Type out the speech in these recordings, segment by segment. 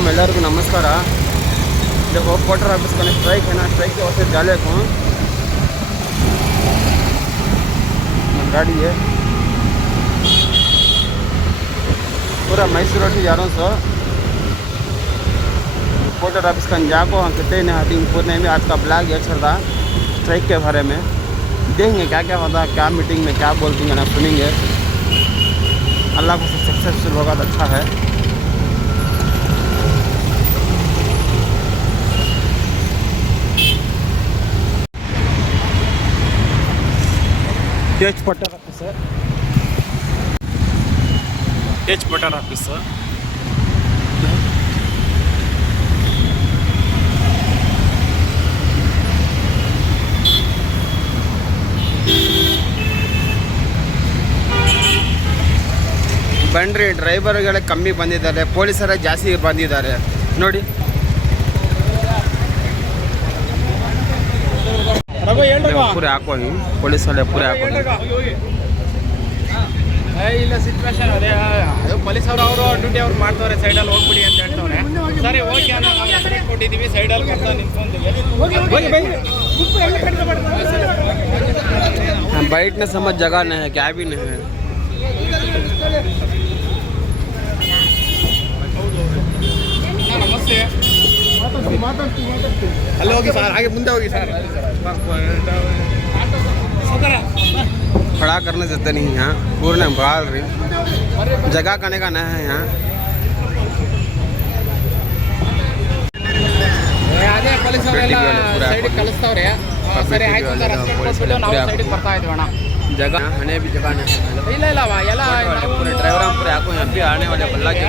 वालेकुम ಎಲ್ಲರಿಗೂ ನಮಸ್ಕಾರ। देखो पोर्टर ऑफिस का स्ट्राइक है ना, स्ट्राइक की वजह से जाले को गाड़ी है पूरा मैसूर रोटी जा रहा हूँ सर। पोर्टर ऑफिस का जाको हम कहते हैं हटिंग पूरे में आज का ब्लॉग ये चल रहा स्ट्राइक के बारे में। देखेंगे क्या क्या होता है, क्या मीटिंग में क्या बोलती हैं ना, सुनेंगे। अल्लाह को सक्सेसफुल होगा तो अच्छा है। तेज पोर्टर ऑफिस है, तेज पोर्टर ऑफिस है। बंड्री ड्रೈವರ್ಗಳೇ ಕಮ್ಮಿ ಬಂದಿದ್ದಾರೆ, ಪೊಲೀಸರೇ ಜಾಸ್ತಿ ಬಂದಿದ್ದಾರೆ ನೋಡಿ। पूरे हाको पुलिस वाले पूरे हाको ಇಲ್ಲ ಸಿಚುವೇಶನ್ ಅದೇ ಅದು ಪೊಲೀಸ್ ಅವರು ಡ್ಯೂಟಿ ಅವ್ರು ಮಾಡ್ತವ್ರೆ, ಸೈಡಲ್ಲಿ ಹೋಗ್ಬಿಡಿ ಅಂತ ಹೇಳ್ತವ್ರೆ। ಸರಿ ಓಕೆ ಅಂತ ನಾವು ಹೆಸರು ಕೊಟ್ಟಿದ್ದೀವಿ, ಸೈಡಲ್ಲಿ ಬರ್ತಾ ನಿಂತ್ಕೊಂತೀವಿ। बैठने समझ जगह नहीं है, कैबिन है। नमस्ते, ಅಲ್ಲಿ ಹೋಗಿ ಸರ್, ಹಾಗೆ ಮುಂದೆ ಹೋಗಿ ಸರ್। खड़ा करने देते नहीं यहाँ, पूर्ण बाल रही जगह करने का नहीं है यहाँ। ಅದೇ ಪೊಲೀಸ್ ಅವರೆಲ್ಲ ಸೈಡಿಗೆ ಕಳಿಸ್ತವ್ರೆ। ಸರಿ ಆಯ್ತು ಸರ್, ಅಷ್ಟೇ ಕೊಟ್ಬಿಟ್ಟು ನಾವು ಸೈಡಿಗೆ ಬರ್ತಾ ಇದ್ವಿ ಅಣ್ಣ। जगह हने भी जगह नहीं है। ಇಲ್ಲ ಇಲ್ಲ ಎಲ್ಲ पूरे ड्राइवर पूरे आपको यहाँ पे आने वाले बल्ला के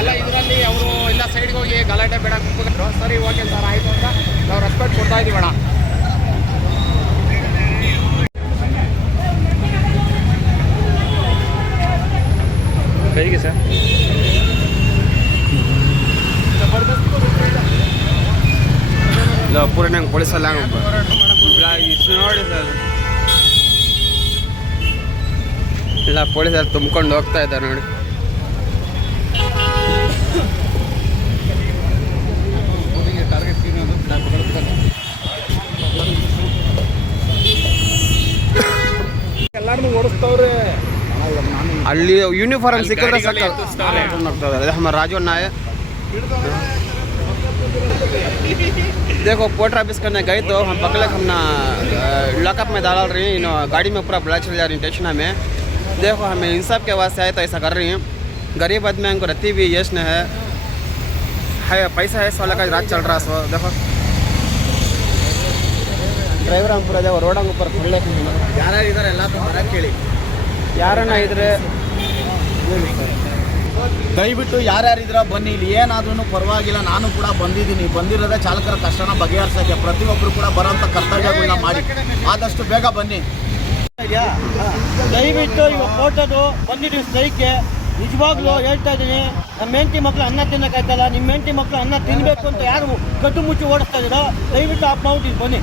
ಎಲ್ಲ ಇದರಲ್ಲಿ ಅವರು ಎಲ್ಲ ಸೈಡ್ಗೆ ಹೋಗಿ ಗಲಾಟೆ ಬೇಡ ಕೂತ್ಕೊಂಡ್ರು। ಸರಿ ಓಕೆ ಸರ್ ಆಯಿತು ಅಂತ ನಾವು ರೆಸ್ಪೆಕ್ಟ್ ಕೊಡ್ತಾ ಇದೀವಿ ಅಣ್ಣ। कहिए सर पूरे ನಂಗೆ ಪೊಲೀಸ್ ಎಲ್ಲ ನೋಡಿ ಸರ್, ಇಲ್ಲ ಪೊಲೀಸರು ತುಂಬ್ಕೊಂಡು ಹೋಗ್ತಾ ಇದ್ದಾರೆ ನೋಡಿ। ಎಲ್ಲಾರನ್ನೂ ಓಡಿಸ್ತವ್ರೆ। ಅಲ್ಲಿ ಯೂನಿಫಾರ್ಮ್ सिक्किದ್ರೆ साಕು, हमारा राजू अन्ना है। देखो पोर्टर ऑफिस करने गए तो हम पकड़े, हम ना लॉकअप में डाल रही हैं, गाड़ी में पूरा ब्लड चल जा रही टेंशन में। देखो हमें इंसाफ के वास्ते आए तो ऐसा कर रही हैं। गरीब आदमी हमको रहती भी यश न है पैसा है, वाला का रात चल रहा सो। देखो ड्राइवर हम पूरा देखो रोड ऊपर खुले ಯಾರು ಇದ್ದಾರೆ ಎಲ್ಲ ಬರಕ್ಕೆ ಹೇಳಿ, ಯಾರನ್ನ ಇದ್ರೆ ದಯವಿಟ್ಟು ಯಾರ್ಯಾರಿದ್ರ ಬನ್ನಿ, ಇಲ್ಲಿ ಏನಾದ್ರೂ ಪರವಾಗಿಲ್ಲ। ನಾನು ಕೂಡ ಬಂದಿದ್ದೀನಿ, ಬಂದಿರೋದೇ ಚಾಲಕರ ಕಷ್ಟನ ಬಗೆಹರಿಸೋಕ್ಕೆ। ಪ್ರತಿಯೊಬ್ಬರು ಕೂಡ ಬರೋಂಥ ಕರ್ತವ್ಯಗಳನ್ನ ಮಾಡಿ ಆದಷ್ಟು ಬೇಗ ಬನ್ನಿ। ದಯವಿಟ್ಟು ಇವಾಗ ಫೋಟೋದು ಬಂದಿದ್ದೀವಿ ಸ್ಟ್ರೈಕ್ಗೆ। ನಿಜವಾಗ್ಲೂ ಹೇಳ್ತಾ ಇದ್ದೀನಿ, ನಮ್ಮ ಹೆಂಡತಿ ಮಕ್ಕಳು ಅನ್ನ ತಿನ್ನೋಕ್ಕಾಯ್ತಲ್ಲ, ನಿಮ್ಮ ಹೆಂಡತಿ ಮಕ್ಕಳು ಅನ್ನ ತಿನ್ನಬೇಕು ಅಂತ ಯಾರು ಕಟ್ಟು ಮುಚ್ಚಿ ಓಡಿಸ್ತಾ ಇದ್ದೀರೋ ದಯವಿಟ್ಟು ಆಫ್ ಮಾಡ್ಬಿಟ್ಟು ಬನ್ನಿ।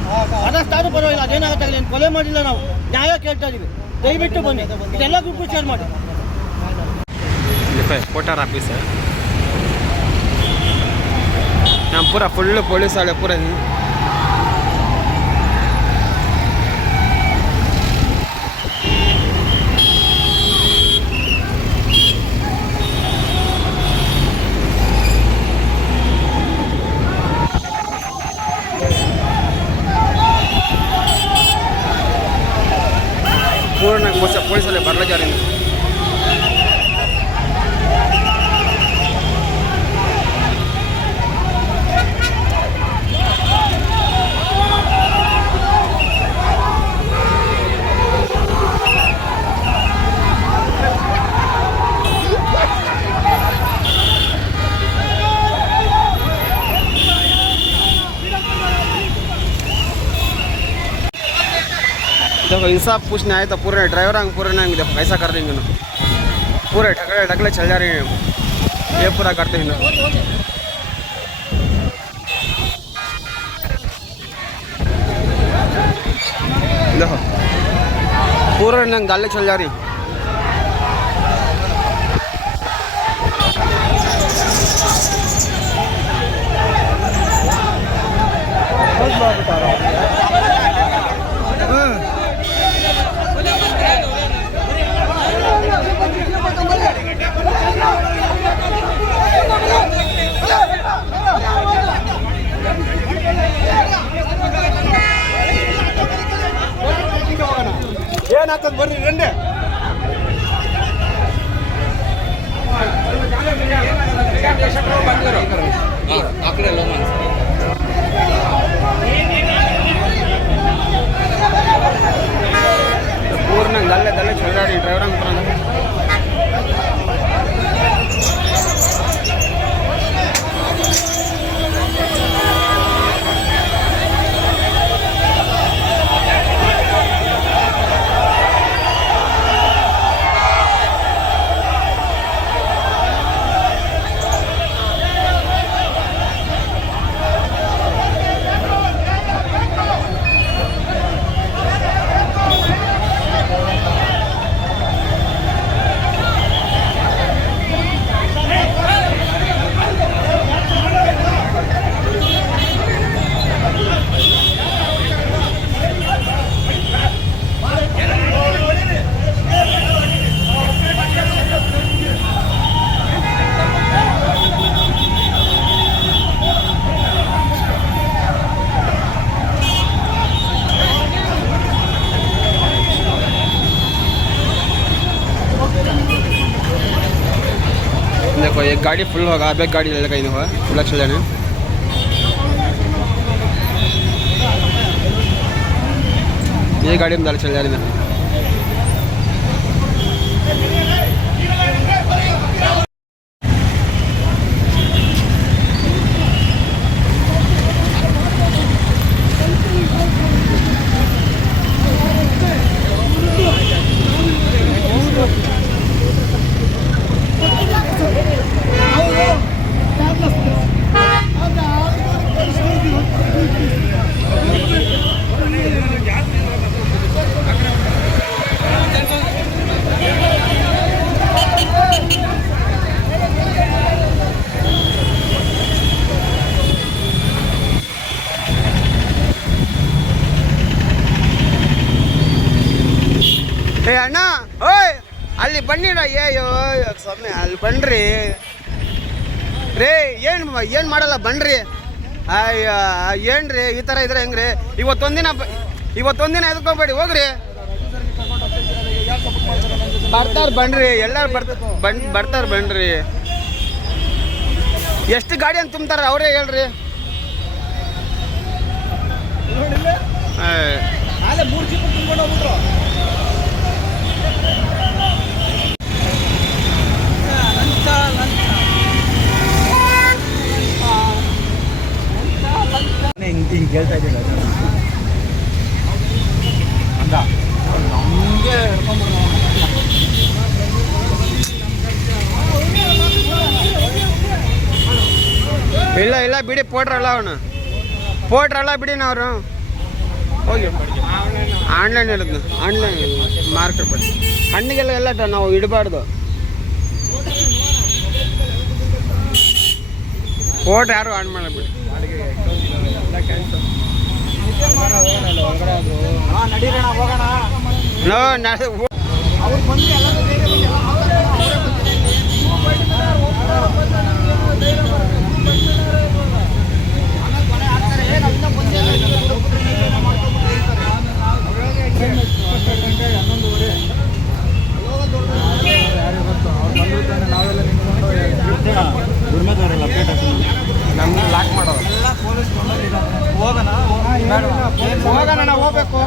ಅದಷ್ಟಾದ್ರೂ ಪರವಾಗಿಲ್ಲ, ಅದೇನಾಗುತ್ತೆ ಏನು ಕೊಲೆ ಮಾಡಿಲ್ಲ, ನಾವು ನ್ಯಾಯ ಕೇಳ್ತಾ ಇದ್ದೀವಿ, ದಯವಿಟ್ಟು ಬನ್ನಿ। ಇದೆಲ್ಲ ಗ್ರೂಪ್ ಶೇರ್ ಮಾಡಿ। पोर्टर ऑफिस है, यहाँ पूरा फुल पुलिस वाले पूरे हैं। पूर्ण पुलिस वाले भरले जा रहे हैं। देखो इंसाफ पूछने आए तो पूरे ड्राइवर पूरे ना देखो कैसा कर देंगे ना, पूरे ढकले ढकले चल जा रहे हैं, ये पूरा करते हैं ना। देखो पूरा ना गाले चल जा रही। ಏನಾಗ್ತದೆ ಬರ್ರಿ ರಂಡೆ पूर्ण गल्ले गल्ले चल रहा है ड्राइवर देखो एक गाड़ी फुल होगा, अब एक गाड़ी ले लेगा इन्होंने फुल चल जाने। ये गाड़ी में दाल चल जा रही है। ಅಣ್ಣ ಓಯ್ ಅಲ್ಲಿ ಬನ್ನಿರ ಅಯ್ಯೋ ಸ್ವಾಮಿ ಅಲ್ಲಿ ಬನ್ರಿ ರೇ ಏನು ಮಾಡಲ್ಲ ಬನ್ರಿ ಅಯ್ಯ ಏನ್ರಿ ಈ ಥರ ಇದ್ರೆ ಹೆಂಗ್ರಿ ಇವತ್ತೊಂದಿನ ಎದ್ಕೋಬೇಡಿ ಹೋಗ್ರಿ ಬರ್ತಾರೆ ಬನ್ರಿ ಎಲ್ಲರೂ ಬರ್ತಾರೆ ಬನ್ರಿ ಎಷ್ಟು ಗಾಡಿ ಅಂತ ತುಂಬ್ತಾರ ಅವರೇ ಹೇಳ್ರಿ ಹಿಂಗೆ ಕೇಳ್ತಾ ಇದ್ದಿಲ್ಲ ಅಂದ ನಮಗೆ ಇಲ್ಲ ಬಿಡಿ ಪೋಟ್ರಲ್ಲ ಅವನು ಪೋಟ್ರಲ್ಲ ಬಿಡಿ ನಾವು ಹೋಗಿ ಆನ್ಲೈನ್ ಹೇಳಿದ್ನು ಆನ್ಲೈನ್ ಮಾರ್ಕೆಟ್ ಬಿಡಿ ಹಣ್ಣಿಗೆಲ್ಲ ಎಲ್ಲ ನಾವು ಇಡಬಾರ್ದು ಪೋಟ್ ಯಾರು ಆನ್ ಮಾಡಬಿಡಿ ನಮ್ಗೆ ಲಾಕ್ ಮಾಡೋದು ಹೋಗೋಣ ನಾವು ಹೋಗ್ಬೇಕು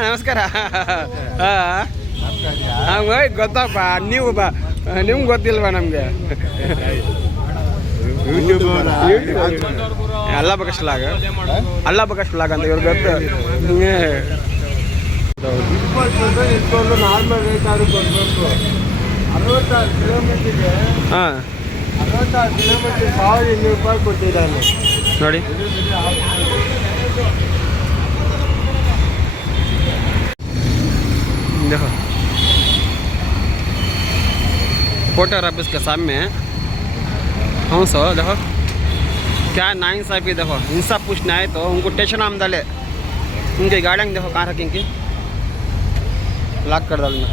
ನಮಸ್ಕಾರ ಹಂಗೆ ಗೊತ್ತಪ್ಪ ನೀವು ನಿಮ್ಗೆ ಗೊತ್ತಿಲ್ವಾ ನಮಗೆ ಅಲ್ಲ ಬಕಶ್ಲಾಗ ಅಂತ ಇವ್ರು ಗೊತ್ತು ನಾರ್ಮಲ್ ರೇಟ್ ಆದ್ರೂ ಕೊಡಬೇಕು 66 ಕಿಲೋಮೀಟರ್ಗೆ ಹಾಂ ಕಿಲೋಮೀಟರ್ 1200 ರೂಪಾಯಿ ಕೊಟ್ಟಿದ್ದಾನೆ. ನೋಡಿ देखो पोस्टर ऑफिस के सामने हाँ सो देखो क्या नाइंसाफ़ी देखो इंसाफ पूछना है तो उनको स्टेशन आम डाले उनकी गाड़ियाँ देखो कहाँ रखें इनकी लॉक कर डालना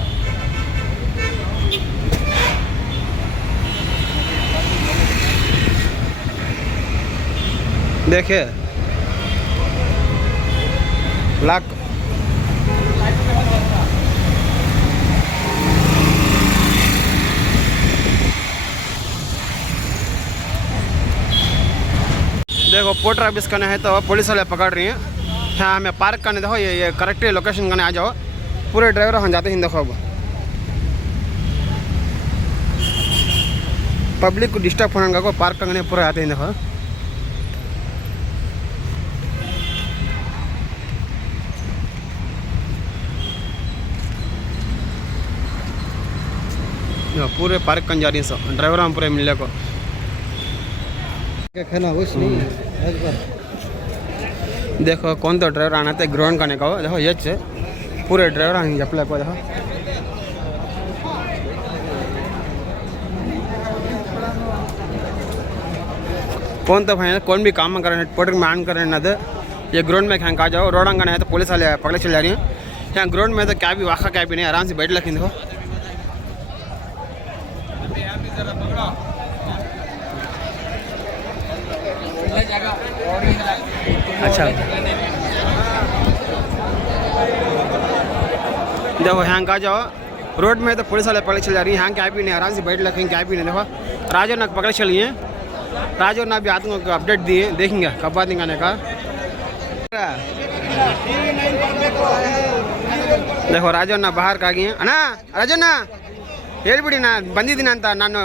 देखिए लॉक देखो पोस्टर ऑफिस करना है तो पुलिस वाले पकड़ रही हैं हाँ हमें पार्क करने देखो ये करेक्ट लोकेशन करने आ जाओ पूरे ड्राइवर हम जाते हैं देखो अब पब्लिक को डिस्टर्ब होने का पार्क करने पूरे आते हैं देखो पूरे पार्क कर जा रही सब ड्राइवर हम पूरे मिलने को खाना कुछ नहीं देखो कौन तो ड्राइवर आना था ग्राउंड करने का हो देखो ये से पूरे ड्राइवर आएंगे अप्लाई को देखो कौन तो भाई कौन भी काम कर रहे हैं पोर्टर में ऑन कर रहे हैं ये ग्राउंड में कहाँ आ जाओ रोड अंगना है तो पुलिस वाले पकड़े चल जा रही हैं यहाँ ग्राउंड में तो क्या भी वाखा क्या भी नहीं आराम से बैठ लगी देखो अच्छा देखो यहाँ का जाओ रोड में तो पुलिस वाले पकड़े चल जा रही है यहाँ क्या भी नहीं आराम से बैठ लगे क्या भी नहीं देखो राजो ना पकड़े चलिए राजो ना भी आदमी को अपडेट दिए देखेंगे कब बात निकालने का देखो राजो ना बाहर का गए अಣ್ಣ ರಾಜಣ್ಣ ಹೇಳ್ಬಿಡಿ ನಾ ಬಂದಿದ್ದೀನಿ ಅಂತ ನಾನು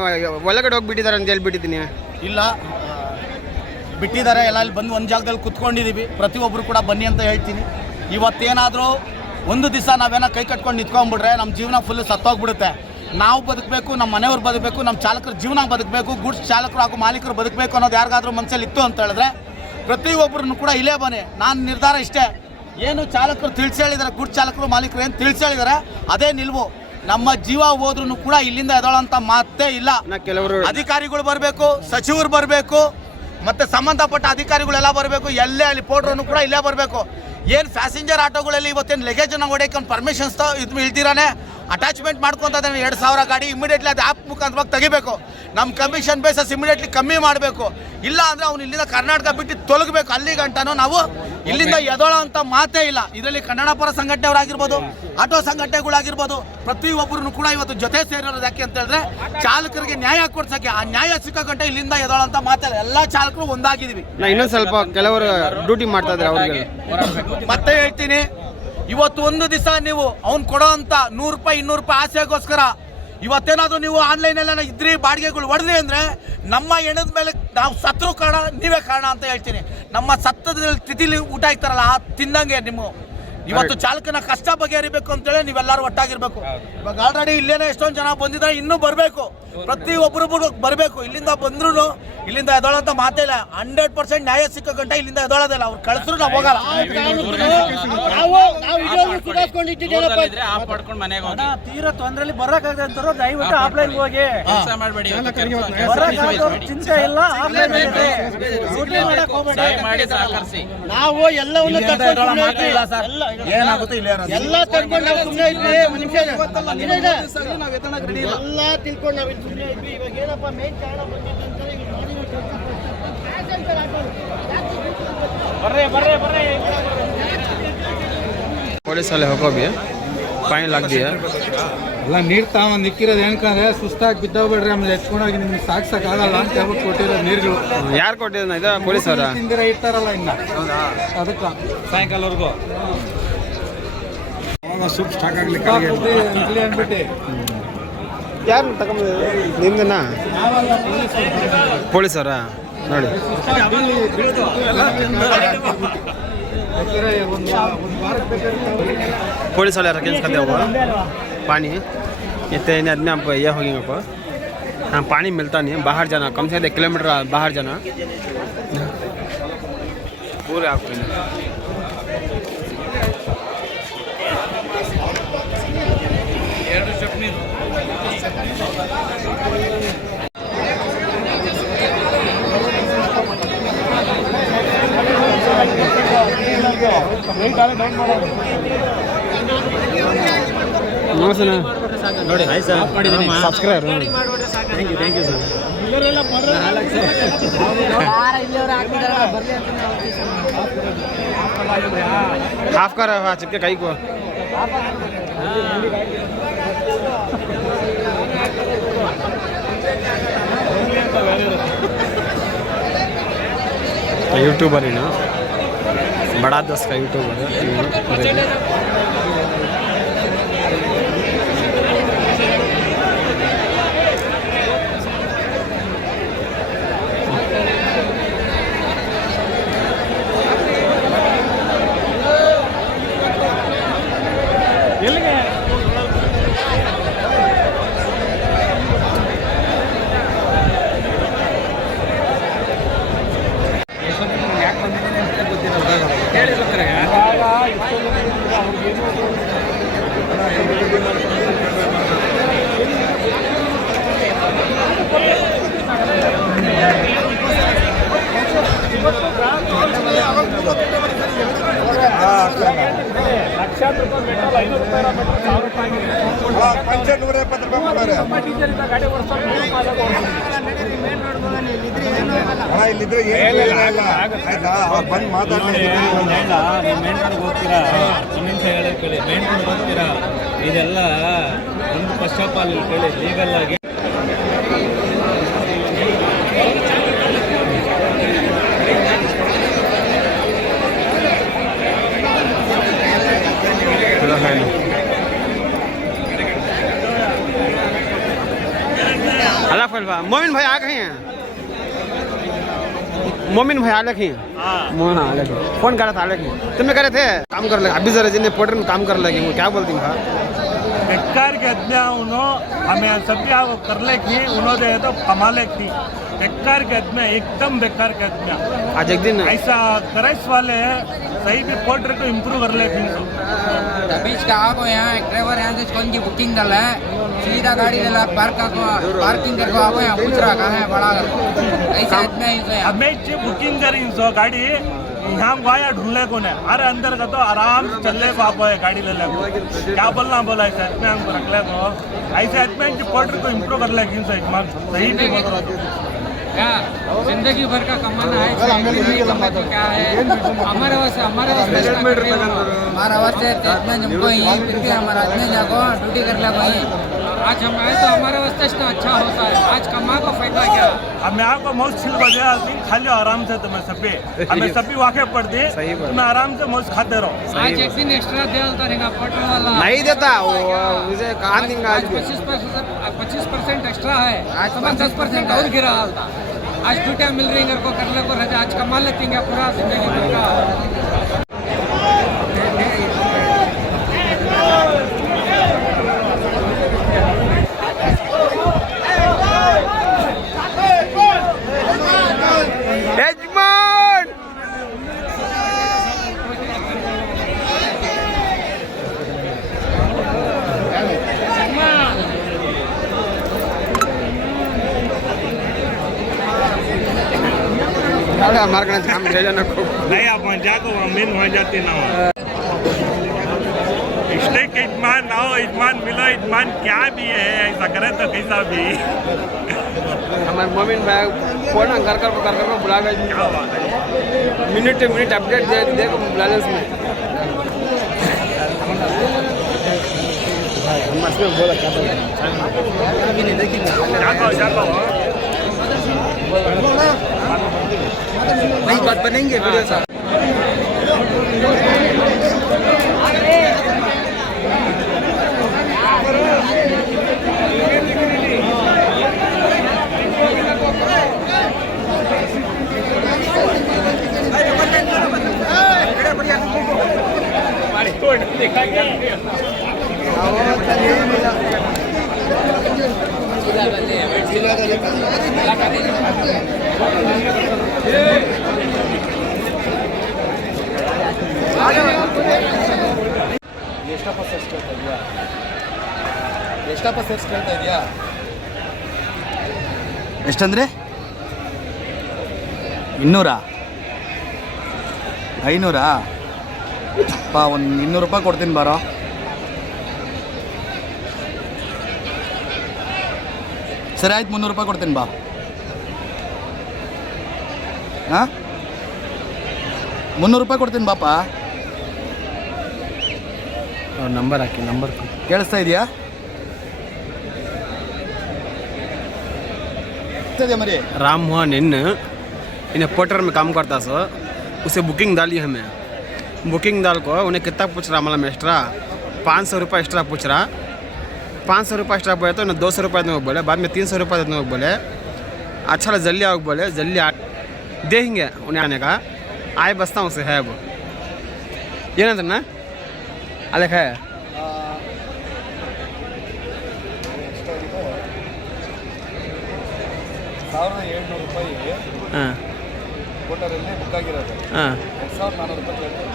ಒಳಗಡೆ ಹೋಗ್ಬಿಟ್ಟಿದ್ದಾರೆ ಅಂತ ಹೇಳ್ಬಿಟ್ಟಿದ್ದೀನಿ ಇಲ್ಲ ಬಿಟ್ಟಿದ್ದಾರೆ ಎಲ್ಲ ಇಲ್ಲಿ ಬಂದು ಒಂದು ಜಾಗದಲ್ಲಿ ಕುತ್ಕೊಂಡಿದ್ದೀವಿ ಪ್ರತಿಯೊಬ್ಬರು ಕೂಡ ಬನ್ನಿ ಅಂತ ಹೇಳ್ತೀನಿ ಇವತ್ತೇನಾದರೂ ಒಂದು ದಿವಸ ನಾವೇನೋ ಕೈ ಕಟ್ಕೊಂಡು ನಿಂತ್ಕೊಂಡ್ಬಿಟ್ರೆ ನಮ್ಮ ಜೀವನ ಫುಲ್ ಸತ್ತೋಗ್ಬಿಡುತ್ತೆ ನಾವು ಬದುಕಬೇಕು ನಮ್ಮ ಮನೆಯವ್ರು ಬದುಕಬೇಕು ನಮ್ಮ ಚಾಲಕರ ಜೀವನ ಬದುಕಬೇಕು ಗುಡ್ಸ್ ಚಾಲಕರು ಹಾಗೂ ಮಾಲೀಕರು ಬದುಕಬೇಕು ಅನ್ನೋದು ಯಾರಿಗಾದ್ರೂ ಮನಸ್ಸಲ್ಲಿ ಇತ್ತು ಅಂತ ಹೇಳಿದ್ರೆ ಪ್ರತಿಯೊಬ್ಬರನ್ನು ಕೂಡ ಇಲ್ಲೇ ಬನ್ನಿ ನಾನು ನಿರ್ಧಾರ ಇಷ್ಟೇ ಏನು ಚಾಲಕರು ತಿಳಿಸಿ ಹೇಳಿದ್ದಾರೆ ಗುಡ್ಸ್ ಚಾಲಕರು ಮಾಲೀಕರು ಏನು ತಿಳಿಸಿ ಹೇಳಿದ್ದಾರೆ ಅದೇ ನಿಲ್ವು ನಮ್ಮ ಜೀವ ಹೋದ್ರೂ ಕೂಡ ಇಲ್ಲಿಂದ ಎದೋಳಂತ ಮಾತೇ ಇಲ್ಲ ಕೆಲವರು ಅಧಿಕಾರಿಗಳು ಬರಬೇಕು ಸಚಿವರು ಬರಬೇಕು ಮತ್ತೆ ಸಂಬಂಧಪಟ್ಟ ಅಧಿಕಾರಿಗಳೆಲ್ಲ ಬರಬೇಕು ಎಲ್ಲೇ ಅಲ್ಲಿ ಪೋರ್ಟ್ರನ್ನು ಕೂಡ ಇಲ್ಲೇ ಬರಬೇಕು ಏನು ಪ್ಯಾಸೆಂಜರ್ ಆಟೋಗಳಲ್ಲಿ ಇವತ್ತೇನು ಲಗೇಜನ್ನು ಹೊಡೆಯೋಕೆ ಒಂದು ಪರ್ಮಿಷನ್ಸ್ ಇದು ಇಲ್ದಿರಾನೆ ಅಟ್ಯಾಚ್ಮೆಂಟ್ ಮಾಡ್ಕೊತಾ 2,000 ಗಾಡಿ ಇಮಿಡಿಯೇಟ್ಲಿ ಅದು ಆ್ಯಪ್ ಮುಖಾಂತರವಾಗಿ ತೆಗಿಬೇಕು ನಮ್ಮ ಕಮಿಷನ್ ಬೇಸಸ್ ಇಮಿಡಿಯೇಟ್ಲಿ ಕಮ್ಮಿ ಮಾಡಬೇಕು ಇಲ್ಲ ಅಂದರೆ ಅವ್ನು ಇಲ್ಲಿಂದ ಕರ್ನಾಟಕ ಬಿಟ್ಟು ತೊಲಗಬೇಕು ಅಲ್ಲಿ ಗಂಟನೂ ನಾವು ಇಲ್ಲಿಂದ ಎದೋಳ ಅಂತ ಮಾತೇ ಇಲ್ಲ ಇದರಲ್ಲಿ ಕನ್ನಡ ಪರ ಸಂಘಟನೆಯವರಾಗಿರ್ಬೋದು ಆಟೋ ಸಂಘಟನೆಗಳಾಗಿರ್ಬೋದು ಪ್ರತಿಯೊಬ್ಬರನ್ನು ಕೂಡ ಇವತ್ತು ಜೊತೆ ಸೇರಿರೋದು ಯಾಕೆ ಅಂತ ಹೇಳಿದ್ರೆ ಚಾಲಕರಿಗೆ ನ್ಯಾಯ ಕೊಡ್ಸೋಕ್ಕೆ ಆ ನ್ಯಾಯ ಸಿಕ್ಕ ಗಂಟೆ ಇಲ್ಲಿಂದ ಎದೋಳ ಅಂತ ಮಾತೇ ಇಲ್ಲ ಎಲ್ಲ ಚಾಲಕರು ಒಂದಾಗಿದ್ದೀವಿ ನಾ ಇನ್ನೊಂದು ಸ್ವಲ್ಪ ಕೆಲವರು ಡ್ಯೂಟಿ ಮಾಡ್ತಾ ಇದ್ದಾರೆ ಅವ್ರಿಗೆ ಮತ್ತೆ ಹೇಳ್ತೀನಿ ಇವತ್ತು ಒಂದು ದಿವಸ ನೀವು ಅವ್ನು ಕೊಡೋ ಅಂತ 100 ರೂಪಾಯಿ 200 ರೂಪಾಯಿ ಆಸೆಗೋಸ್ಕರ ಇವತ್ತೇನಾದರೂ ನೀವು ಆನ್ಲೈನಲ್ಲೆಲ್ಲ ಇದ್ರಿ ಬಾಡಿಗೆಗಳು ಹೊಡೆದ್ರಿ ಅಂದರೆ ನಮ್ಮ ಹೆಣದ ಮೇಲೆ ನಾವು ಸತ್ರು ಕಾರಣ ನೀವೇ ಕಾರಣ ಅಂತ ಹೇಳ್ತೀನಿ ನಮ್ಮ ಸತ್ತದ ತಿಥಿಲಿ ಊಟ ಇರ್ತಾರಲ್ಲ ಆ ತಿಂದಂಗೆ ನಿಮ್ಮ ಇವತ್ತು ಚಾಲಕನ ಕಷ್ಟ ಬಗೆಹರಿಬೇಕು ಅಂತೇಳಿ ನೀವೆಲ್ಲರೂ ಒಟ್ಟಾಗಿರ್ಬೇಕು ಇವಾಗ ಆಲ್ರೆಡಿ ಇಲ್ಲೇನೆ ಎಷ್ಟೊಂದು ಜನ ಬಂದಿದ್ದಾರೆ ಇನ್ನೂ ಬರಬೇಕು ಪ್ರತಿಯೊಬ್ಬರು ಬರಬೇಕು ಇಲ್ಲಿಂದ ಬಂದ್ರು ಇಲ್ಲಿಂದ ಎದೋಳಂತ ಮಾತೇ ಇಲ್ಲ 100% ನ್ಯಾಯ ಸಿಕ್ಕ ಗಂಟೆ ಇಲ್ಲಿಂದ ಎದೋಳೋದಿಲ್ಲ ಅವ್ರು ಕಳಿಸ್ರು ನಾವು ಹೋಗಲ್ಲ ತೀರಾ ತೊಂದ್ರೆಲಿ ಬರಕಾಗದೆ ಅಂತ ದಯವಿಟ್ಟು ಆಫ್ಲೈನ್ ಹೋಗಿ ಚಿಂತೆ ಇಲ್ಲ ನಾವು ಎಲ್ಲವನ್ನು ಏನಾಗುತ್ತೆ ಇಲ್ಲ ಎಲ್ಲ ತಗೊಂಡು ನಾವು ಸುಮ್ಮನೆ ಇದ್ವಿ ಎಲ್ಲ ತಿಳ್ಕೊಂಡು ನಾವು ಸುಮ್ಮನೆ ಇದ್ವಿ ಇವಾಗ ಏನಪ್ಪ ಮೇನ್ ಕಾರಣ ಬಂದಿದ್ದು ಬರ್ರೆ पुलिस वाले होको भी पानी लग दिया ಎಲ್ಲ ನೀರು ತಾವು ನಿಕ್ಕಿರೋದು ಏನಕ್ಕಂದ್ರೆ ಸುಸ್ತಾಗಿ ಬಿದ್ದೋಗ್ಬೇಡ್ರಿ ಆಮೇಲೆ ಎತ್ಕೊಂಡೋಗಿ ನಿಮ್ಗೆ ಸಾಕ್ಸಕ್ಕಾಗಲ್ಲ ಅಂತ ಹೇಳ್ಬಿಟ್ಟು ಕೊಟ್ಟಿರೋ ನೀರುಗಳು ಯಾರು ಕೊಟ್ಟಿದ್ದ ಇದು ಪೊಲೀಸ್ ಅವರ ತಿಂದಿರ ಇರ್ತಾರಲ್ಲ ಇನ್ನ ಅದಕ್ಕೆ ಸಾಯಂಕಾಲವರೆಗೂ ಸೂಪ್ ಸ್ಟಾಕ್ ಆಗ್ಲಿಕ್ಕೆ ಅಂದ್ಬಿಟ್ಟು ಯಾರು ತಗೊಂಬ ನಿಮ್ದನ್ನ ಪೊಲೀಸ್ ಅವರ ನೋಡಿ पुलिस वाले रखें इसका हुआ पानी इतने आदमी आप ये हो गए हाँ पानी मिलता नहीं है, बाहर जाना, कम से कम 1 किलोमीटर बाहर जाना पूरे आपको। ನಮಸ್ತೆ ನೋಡಿ ಸಬ್ಸ್ಕ್ರೈಬ್ ಥ್ಯಾಂಕ್ ಯು ಸರ್. हाफ कर चिपके कई को यूट्यूबर ही ना, बड़ा 10 का यूट्यूबर है। ಇಲ್ಲಿದ್ರೆ ಬಂದು ಮಾತಾಡಿ ಮೇನ್ ರೋಡ್ಗೆ ಹೋಗ್ತೀರಾ, ನಿಮಿಷ ಹೇಳೋದು ಕೇಳಿ, ಮೇನ್ ರೋಡ್ಗೆ ಹೋಗ್ತೀರಾ, ಇದೆಲ್ಲ ಒಂದು ಫಸ್ಟ್ ಆಫ್ ಆಲ್ ಕೇಳಿ ಲೀಗಲ್ ಆಗಿ मोमिन भाई आ गए हैं, मोमिन भाई अलग ही मोहन अलग फोन कर रहा था, अलग ही तुमने करे थे काम कर लगे अभी जरा जिन्हें पोर्टर में काम कर लगे वो क्या बोलती हैं बेकार के आदमी हमें सभी कर लेगी उन्होंने तो कमाले की बेकार के आदमी, एकदम बेकार के आदमी। आज एक दिन ऐसा क्राइस वाले सही भी पोर्टर को इम्प्रूव कर लेगी। बीच का आपको यहाँ एक ड्राइवर यहाँ से कौन की बुकिंग डाला है, सीधा गाड़ी डाला पार्किंग करके आपको यहाँ पूछ रहा कहाँ है बड़ा ऐसा आदमी हमें बुकिंग करी सो गाड़ी यहाँ आया ढूंढने को नहीं, अरे अंदर का तो आराम से चलने को आप गाड़ी ले लेको, क्या बोलना बोला ऐसे आदमी हमको रख ले को, ऐसे आदमी की पोर्टर को इम्प्रूव कर लेगी सही भी बोल रहा क्या जिंदगी भर का कमाना है, नहीं कमा तो क्या है, हमारे वास्ते हमारे वास्ते हमको यहीं फिर भी हमारा आदमी जाको ड्यूटी कर ले कोई, आज हम आए तो हमारे वास्ते इतना अच्छा होता है, आज कमा को फायदा क्या, हमें आपको मौज छिल बजे खाली आराम से तुम्हें सभी हमें सभी वाक़े पड़ती तुम्हें आराम से मौज खाते रहो। आज एक दिन एक्स्ट्रा देता रहेगा पोर्टर वाला नहीं देता वो मुझे कहा देंगे आज 25% एक्स्ट्रा है, आज 10% और गिरा हाल था, आज ड्यूटियाँ मिल रही को कर ले को रजा, आज कमा लेती हैं पूरा जिंदगी भर का। हमारे काम ले जाना को नहीं आप वहाँ जाकर वहाँ मेन वहाँ जाते ना इसलिए कि इजमान ना हो, इजमान मिलो, इजमान क्या भी है ऐसा करे तो कैसा भी। हमारे मोमिन भाई फोन कर कर बुला गए, क्या बात है, मिनट टू मिनट अपडेट दे को बैलेंस में बोला क्या जाको नहीं बात बनेंगे वीडियो साहब। ಎಷ್ಟಪ್ಪ ಸೇರ್ಸ್ ಕೇಳ್ತಾ ಇದೆಯಾ? ಎಷ್ಟಂದ್ರೆ 200? 500? ಪಾ ಒಂದು 200 ರೂಪಾಯಿ ಕೊಡ್ತೀನಿ ಬಾರೋ. ಸರಿ ಆಯ್ತು, 300 ರೂಪಾಯಿ ಕೊಡ್ತೀನಿ ಬಾ. ಹಾಂ, 300 ರೂಪಾಯಿ ಕೊಡ್ತೀನಿ ಬಾಪ. ನಂಬರ್ ಹಾಕಿ, ನಂಬರ್ ಕೇಳಿಸ್ತಾ ಇದೆಯಾ? मरी राम मोहन इन्हें पोर्टर में काम करता सो, उसे बुकिंग डाली हमें. बुकिंग डाल को उन्हें कितना पूछ रहा, मतलब एक्स्ट्रा 500 रुपये एक्स्ट्रा पूछ रहा. 500 रुपये एक्स्ट्रा बोले तो उन्हें 200 रुपये देने को बोले, बाद में 300 रुपये देने को बोले. अच्छा जल्दी आओ बोले, जल्दी देंगे उन्हें आने का. आए बसता हूँ उसे है वो ये ना अलग है. ಹಾಂ ಕೋಟರಲ್ಲಿ ಬುಕ್ ಆಗಿರೋದು. ಹಾಂ 2400 ರೂಪಾಯಿ ಕೇಳ್ತೀವಿ.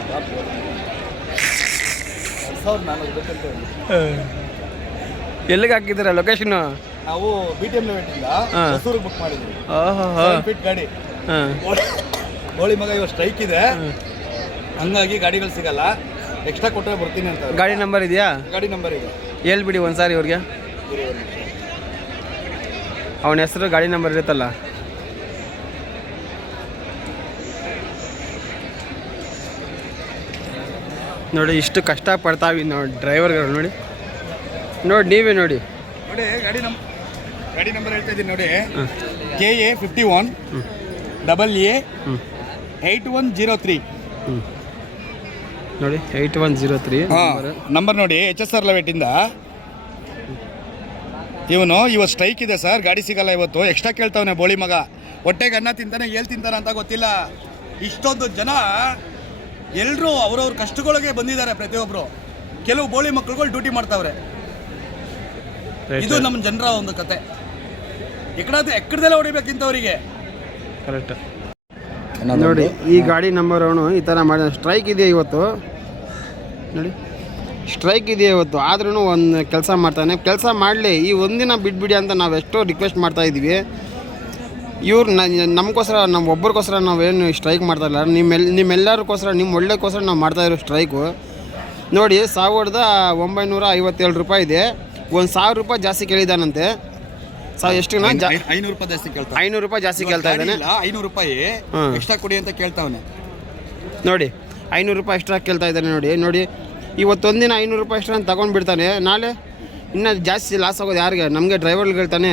2400 ರೂಪಾಯಿ ಎಲ್ಲಿಗೆ ಹಾಕಿದ್ದೀರಾ ಲೊಕೇಶನ್? ನಾವು BTM ಲೆವೆಟಿಂದ ಹೊಸೂರಿಗೆ ಬುಕ್ ಮಾಡಿದ್ವಿ. ಫಿಟ್ ಗಾಡಿ. ಹೋಳಿ ಮಗ ಇವಾಗ ಸ್ಟ್ರೈಕ್ ಇದೆ, ಹಂಗಾಗಿ ಗಾಡಿಗಳು ಸಿಗಲ್ಲ. ಎಕ್ಸ್ಟ್ರಾ ಕೊಟ್ಟರೆ ಬರ್ತೀನಿ ಅಂತ. ಗಾಡಿ ನಂಬರ್ ಇದೆಯಾ? ಗಾಡಿ ನಂಬರ್ ಇದೆ, ಹೇಳ್ಬಿಡಿ ಒಂದ್ಸಾರಿ ಇವ್ರಿಗೆ. ಅವನ ಹೆಸರು ಗಾಡಿ ನಂಬರ್ ಇರುತ್ತಲ್ಲ. ನೋಡಿ ಇಷ್ಟು ಕಷ್ಟಪಡ್ತಾವಿ ನೋಡಿ ಡ್ರೈವರ್ಗಳು. ನೋಡಿ ನೋಡಿ ನೀವೇ ನೋಡಿ ನೋಡಿ ಗಾಡಿ ನಂಬರ್ ಹೇಳ್ತಾ ಇದ್ದೀನಿ ನೋಡಿ. KA 51 AA 8103. ನೋಡಿ 8103 ನಂಬರ್ ನೋಡಿ. HSR ಲೆವೆಟಿಂದ ಇವನು ಇವತ್ತು ಸ್ಟ್ರೈಕ್ ಇದೆ ಸರ್, ಗಾಡಿ ಸಿಗಲ್ಲ ಇವತ್ತು. ಎಕ್ಸ್ಟ್ರಾ ಕೇಳ್ತಾವನೆ ಬೋಳಿ ಮಗ. ಹೊಟ್ಟೆಗೆ ಅನ್ನ ತಿಂತಾನೆ, ಏಳು ತಿಂತಾನೆ ಅಂತ ಗೊತ್ತಿಲ್ಲ. ಇಷ್ಟೊಂದು ಜನ ಎಲ್ಲರೂ ಅವ್ರವ್ರ ಕಷ್ಟಗಳಿಗೆ ಬಂದಿದ್ದಾರೆ ಪ್ರತಿಯೊಬ್ಬರು. ಕೆಲವು ಬೋಳಿ ಮಕ್ಕಳುಗಳು ಡ್ಯೂಟಿ ಮಾಡ್ತಾವ್ರೆ. ಇದು ನಮ್ಮ ಜನರ ಒಂದು ಕತೆ. ಎಕ್ಕಡದೆಲ್ಲ ಹೊಡಿಬೇಕಿಂತವರಿಗೆ. ಕರೆಕ್ಟ್ ನೋಡಿ ಈ ಗಾಡಿ ನಂಬರ್ ಅವನು ಈ ಥರ ಮಾಡಿದ. ಸ್ಟ್ರೈಕ್ ಇದೆ ಇವತ್ತು ನೋಡಿ, ಸ್ಟ್ರೈಕ್ ಇದೆ ಇವತ್ತು. ಆದ್ರೂ ಒಂದು ಕೆಲಸ ಮಾಡ್ತಾನೆ. ಕೆಲಸ ಮಾಡಲಿ, ಈ ಒಂದಿನ ಬಿಟ್ಬಿಡಿ ಅಂತ ನಾವು ಎಷ್ಟೋ ರಿಕ್ವೆಸ್ಟ್ ಮಾಡ್ತಾಯಿದ್ದೀವಿ. ಇವ್ರು ನಮಗೋಸ್ಕರ, ನಮ್ಮ ಒಬ್ಬರಿಗೋಸ್ಕರ ನಾವೇನು ಸ್ಟ್ರೈಕ್ ಮಾಡ್ತಾಯಿಲ್ಲ, ನಿಮ್ಮೆಲ್ಲರಿಗೋಸ್ಕರ, ನಿಮ್ಮ ಒಳ್ಳೆಗೋಸ್ಕರ ನಾವು ಮಾಡ್ತಾಯಿರೋ ಸ್ಟ್ರೈಕು. ನೋಡಿ 1957 ರೂಪಾಯಿ ಇದೆ. 1000 ರೂಪಾಯಿ ಜಾಸ್ತಿ ಕೇಳಿದಾನಂತೆ. ಎಷ್ಟು 500 ರೂಪಾಯಿ ಜಾಸ್ತಿ ಕೇಳ್ತಾನೆ. 500 ರೂಪಾಯಿ ಜಾಸ್ತಿ ಕೇಳ್ತಾ ಇದ್ದಾನೆ. 500 ರೂಪಾಯಿ ಎಕ್ಸ್ಟ್ರಾ ಕೊಡಿ ಅಂತ ಕೇಳ್ತಾವನೆ. ನೋಡಿ 500 ರೂಪಾಯಿ ಎಕ್ಸ್ಟ್ರಾ ಕೇಳ್ತಾ ಇದ್ದಾನೆ. ನೋಡಿ ಇವತ್ತೊಂದಿನ 500 ರೂಪಾಯಿ ಎಕ್ಸ್ಟ್ರಾ ಅಂತ ತಗೊಂಡು ಬಿಡ್ತಾನೆ. ನಾಳೆ ಇನ್ನೂ ಜಾಸ್ತಿ ಲಾಸ್ ಆಗೋದು ಯಾರಿಗೆ? ನಮಗೆ ಡ್ರೈವರ್ಗೆ ಹೇಳ್ತಾನೆ.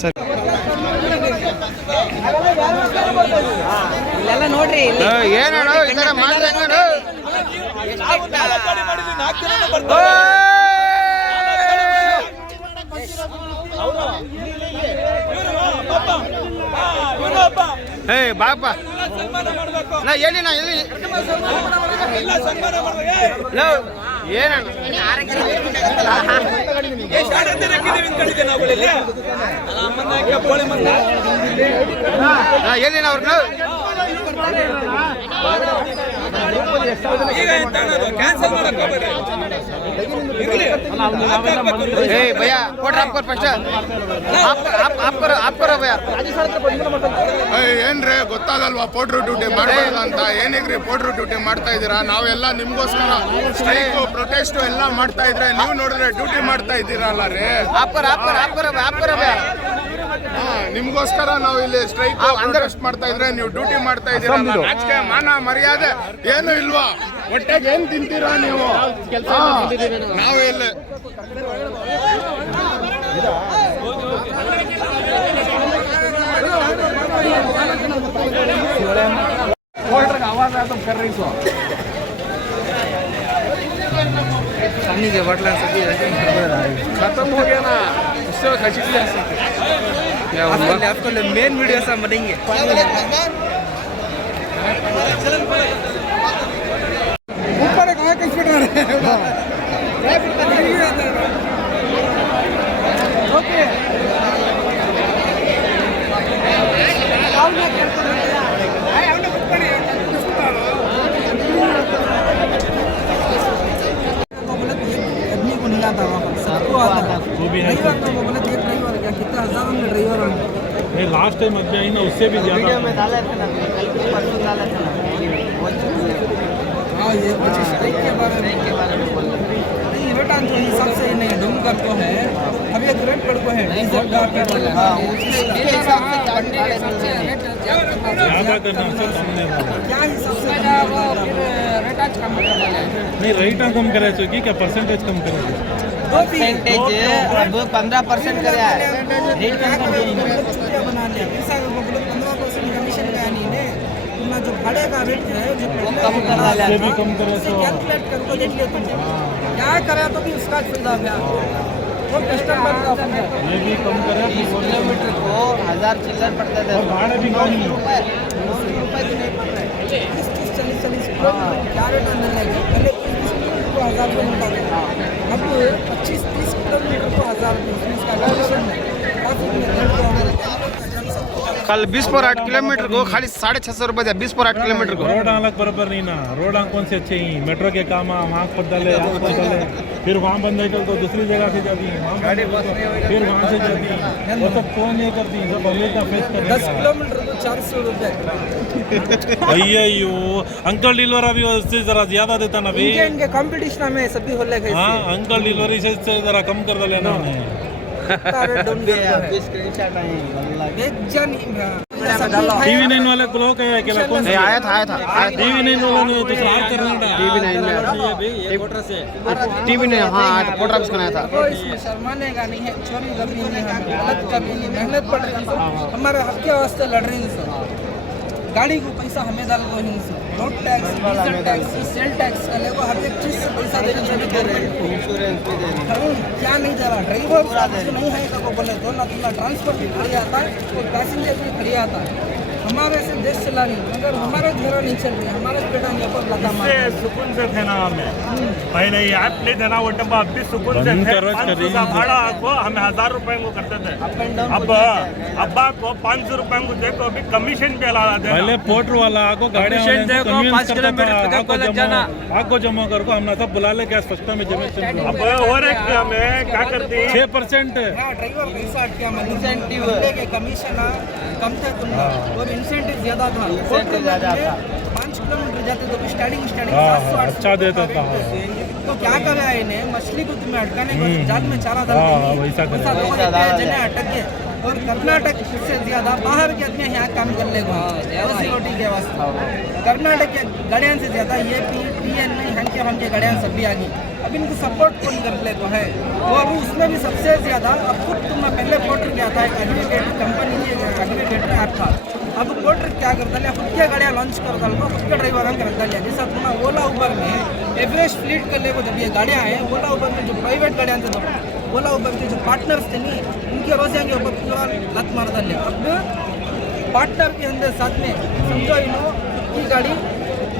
ಸರಿ ನೋಡ್ರಿ ಏನು ಈ ಥರ ಮಾಡಿದ್ರೆ ಹೇ ಬಾಪ ನಾ ಎಲ್ಲಿ ಏನಣ್ಣ ಎಲ್ಲಿ ಅವ್ರನ್ನ भैया कोट आप कर फर्स्ट आप करो भैया ಏನ್ರಿ ಗೊತ್ತಾಗಲ್ವಾ ಪೌಡ್ರ್ ಡ್ಯೂಟಿ ಮಾಡಬಾರ್ದು ಅಂತ? ಏನಿಗ್ರಿ ಪೌಡ್ರ್ ಡ್ಯೂಟಿ ಮಾಡ್ತಾ ಇದ್ದೀರಾ? ನಾವೆಲ್ಲ ನಿಮ್ಗೋಸ್ಕರ ಸ್ಟ್ರೈಕ್ ಪ್ರೊಟೆಸ್ಟ್ ಎಲ್ಲ ಮಾಡ್ತಾ ಇದ್ರೆ ನೀವು ನೋಡಿದ್ರೆ ಡ್ಯೂಟಿ ಮಾಡ್ತಾ ಇದ್ದೀರಲ್ಲ ರೀ. ನಿಮ್ಗೋಸ್ಕರ ನಾವು ಇಲ್ಲಿ ಸ್ಟ್ರೈಕ್ ಪ್ರೊಟೆಸ್ಟ್ ಮಾಡ್ತಾ ಇದ್ರೆ ನೀವು ಡ್ಯೂಟಿ ಮಾಡ್ತಾ ಇದ್ದೀರಲ್ಲ. ರಾಜಕೀಯ ಮಾನ ಮರ್ಯಾದೆ ಏನು ಇಲ್ವಾ? ಹೊಟ್ಟೆಗೆ ಏನ್ ತಿಂತೀರಾ ನೀವು? ನಾವು ಇಲ್ಲಿ के बटला खत्म हो गया ना, उससे खसी आपको मेन वीडियो सब बनेंगे. ऊपर कहाँ का स्पीड ओके लास्ट टाइम अभी आई ना उससे भी ज़्यादा वीडियो में डाले थे ना, कल की परसों डाले थे ना, हाँ ये कुछ स्ट्राइक के बारे में बोल रहे थे। नहीं रिटर्न जो हिसाब से नहीं डूमकर को है अभी एक रेट पर को है डीजल का पेट्रोल हाँ, उसके हिसाब से ज़्यादा करना सर सामने क्या हिसाब से नहीं रेट कम करे चाहिए क्या परसेंटेज कम करे परसेंटेज अब 15% करे है, रेट कम कर देंगे। छुट्टियाँ बना लिया पैसा 15% कमीशन का नहीं है तुमने जो भाड़े का रेट है जो कम कर डाला से भी कम करे तो कैलकुलेट करके देख लियो तुम क्या करा तो भी उसका फायदा गया वो कस्टमर का फायदा ये भी कम करे 20 किलोमीटर को 1000 चिल्लर पड़ता था, और भाड़े भी कम नहीं। 200 रुपये भी नहीं पड़ रहे। 30-40 क्या रेट अंदर लगे पहले 20 किलोमीटर को 1000 रुपये मिलता था अब 25-30 किलोमीटर को 1000 रुपये इसका वैल्यूएशन है कल 20 पर 8 किलोमीटर को खाली 650 रुपये दिया, 20 पर 8 किलोमीटर को। रोड आलक बराबर नहीं ना, रोड कौन से अच्छे ही मेट्रो के काम वहाँ पर डाले यहाँ पर डाले, फिर वहाँ बंद है तो दूसरी जगह से जाती है, वहाँ बंद है तो फिर वहाँ से जाती है, वो सब कौन नहीं करती, सब पब्लिक का फेस कर 10 किलोमीटर को 400 रुपये अయ్యో अंकल डिलीवर अभी उससे जरा ज्यादा देता ना अभी। इनके कंपटीशन में सभी हो लगे हाँ अंकल डिलीवरी से जरा कम कर डाले ना उन्हें। स्क्रीनशॉट आए टीवी 9 वाले ब्लॉक है अकेला कौन सा आया था टीवी 9 वालों ने दूसरा और करना टीवी 9 में टीवी ने हाँ पोर्ट ऑफिस बनाया था। कोई इसमें शर्माने का नहीं है चोरी करनी नहीं है गलत करनी नहीं मेहनत पड़ रही है हमारे हक के वास्ते लड़ रही है गाड़ी को पैसा हमें डाल को ही road tax diesel tax sale tax का लेको हर एक चीज से पैसा देने से भी दे रहे हैं इंश्योरेंस भी दे रहे हैं। क्या नहीं दे रहा ड्राइवर नहीं है तो बोले तो ना तुम्हारा ट्रांसपोर्ट भी खड़ी आता है तो पैसेंजर भी खड़ी आता है हमारे से देश चला नहीं मगर हमारे घेरा नहीं चल रही हमारे पेटा नहीं पर लगा इससे सुकून से थे ना हमें पहले ये ऐप नहीं देना वो डब्बा अब भी सुकून से थे 500 का भाड़ा को हमें 1000 रुपए को करते थे अब अब्बा को 500 रुपए को देखो अभी कमीशन पे ला दे पहले पोर्टर वाला आपको गाड़ी आपको जमा कर को हमने सब बुला ले क्या सस्ता में जमे अब और एक हमें क्या करती 6% ड्राइवर पैसा अटका इंसेंटिव के कमीशन कम था तुमका और इंसेंटिव ज्यादा था 5 किलोमीटर जाते तो स्टार्टिंग 700 अच्छा देता था। तो क्या कर रहा है इन्हें मछली को तुम्हें अटकाने को जाल में चारा डाल वैसा कर जने अटक गए और कर्नाटक से ज्यादा बाहर के आदमी यहाँ काम कर लेगा रोजी रोटी के वास्ते कर्नाटक के गाड़ियाँ से ज्यादा ये PN में हम के गाड़ियाँ सब भी आ गई अब इनको सपोर्ट कौन कर ले तो है और उसमें भी सबसे ज्यादा अब खुद तुम पहले पोर्टर क्या था एग्रीगेटर कंपनी एग्रीगेटर ऐप था अब पोर्टर क्या करता है खुद के गाड़ियाँ लॉन्च कर डालो खुद के ड्राइवर करता है जैसा तुम्हारा ओला उबर में एवरेज फ्लीट कर ले जब ये गाड़ियाँ हैं ओला उबर में जो प्राइवेट गाड़ियाँ थे ओला उबर के जो पार्टनर्स थे नहीं उनके रोजियाँ के ऊपर पूरा लत मार डाले अब पार्टनर के अंदर साथ में समझो इनो की गाड़ी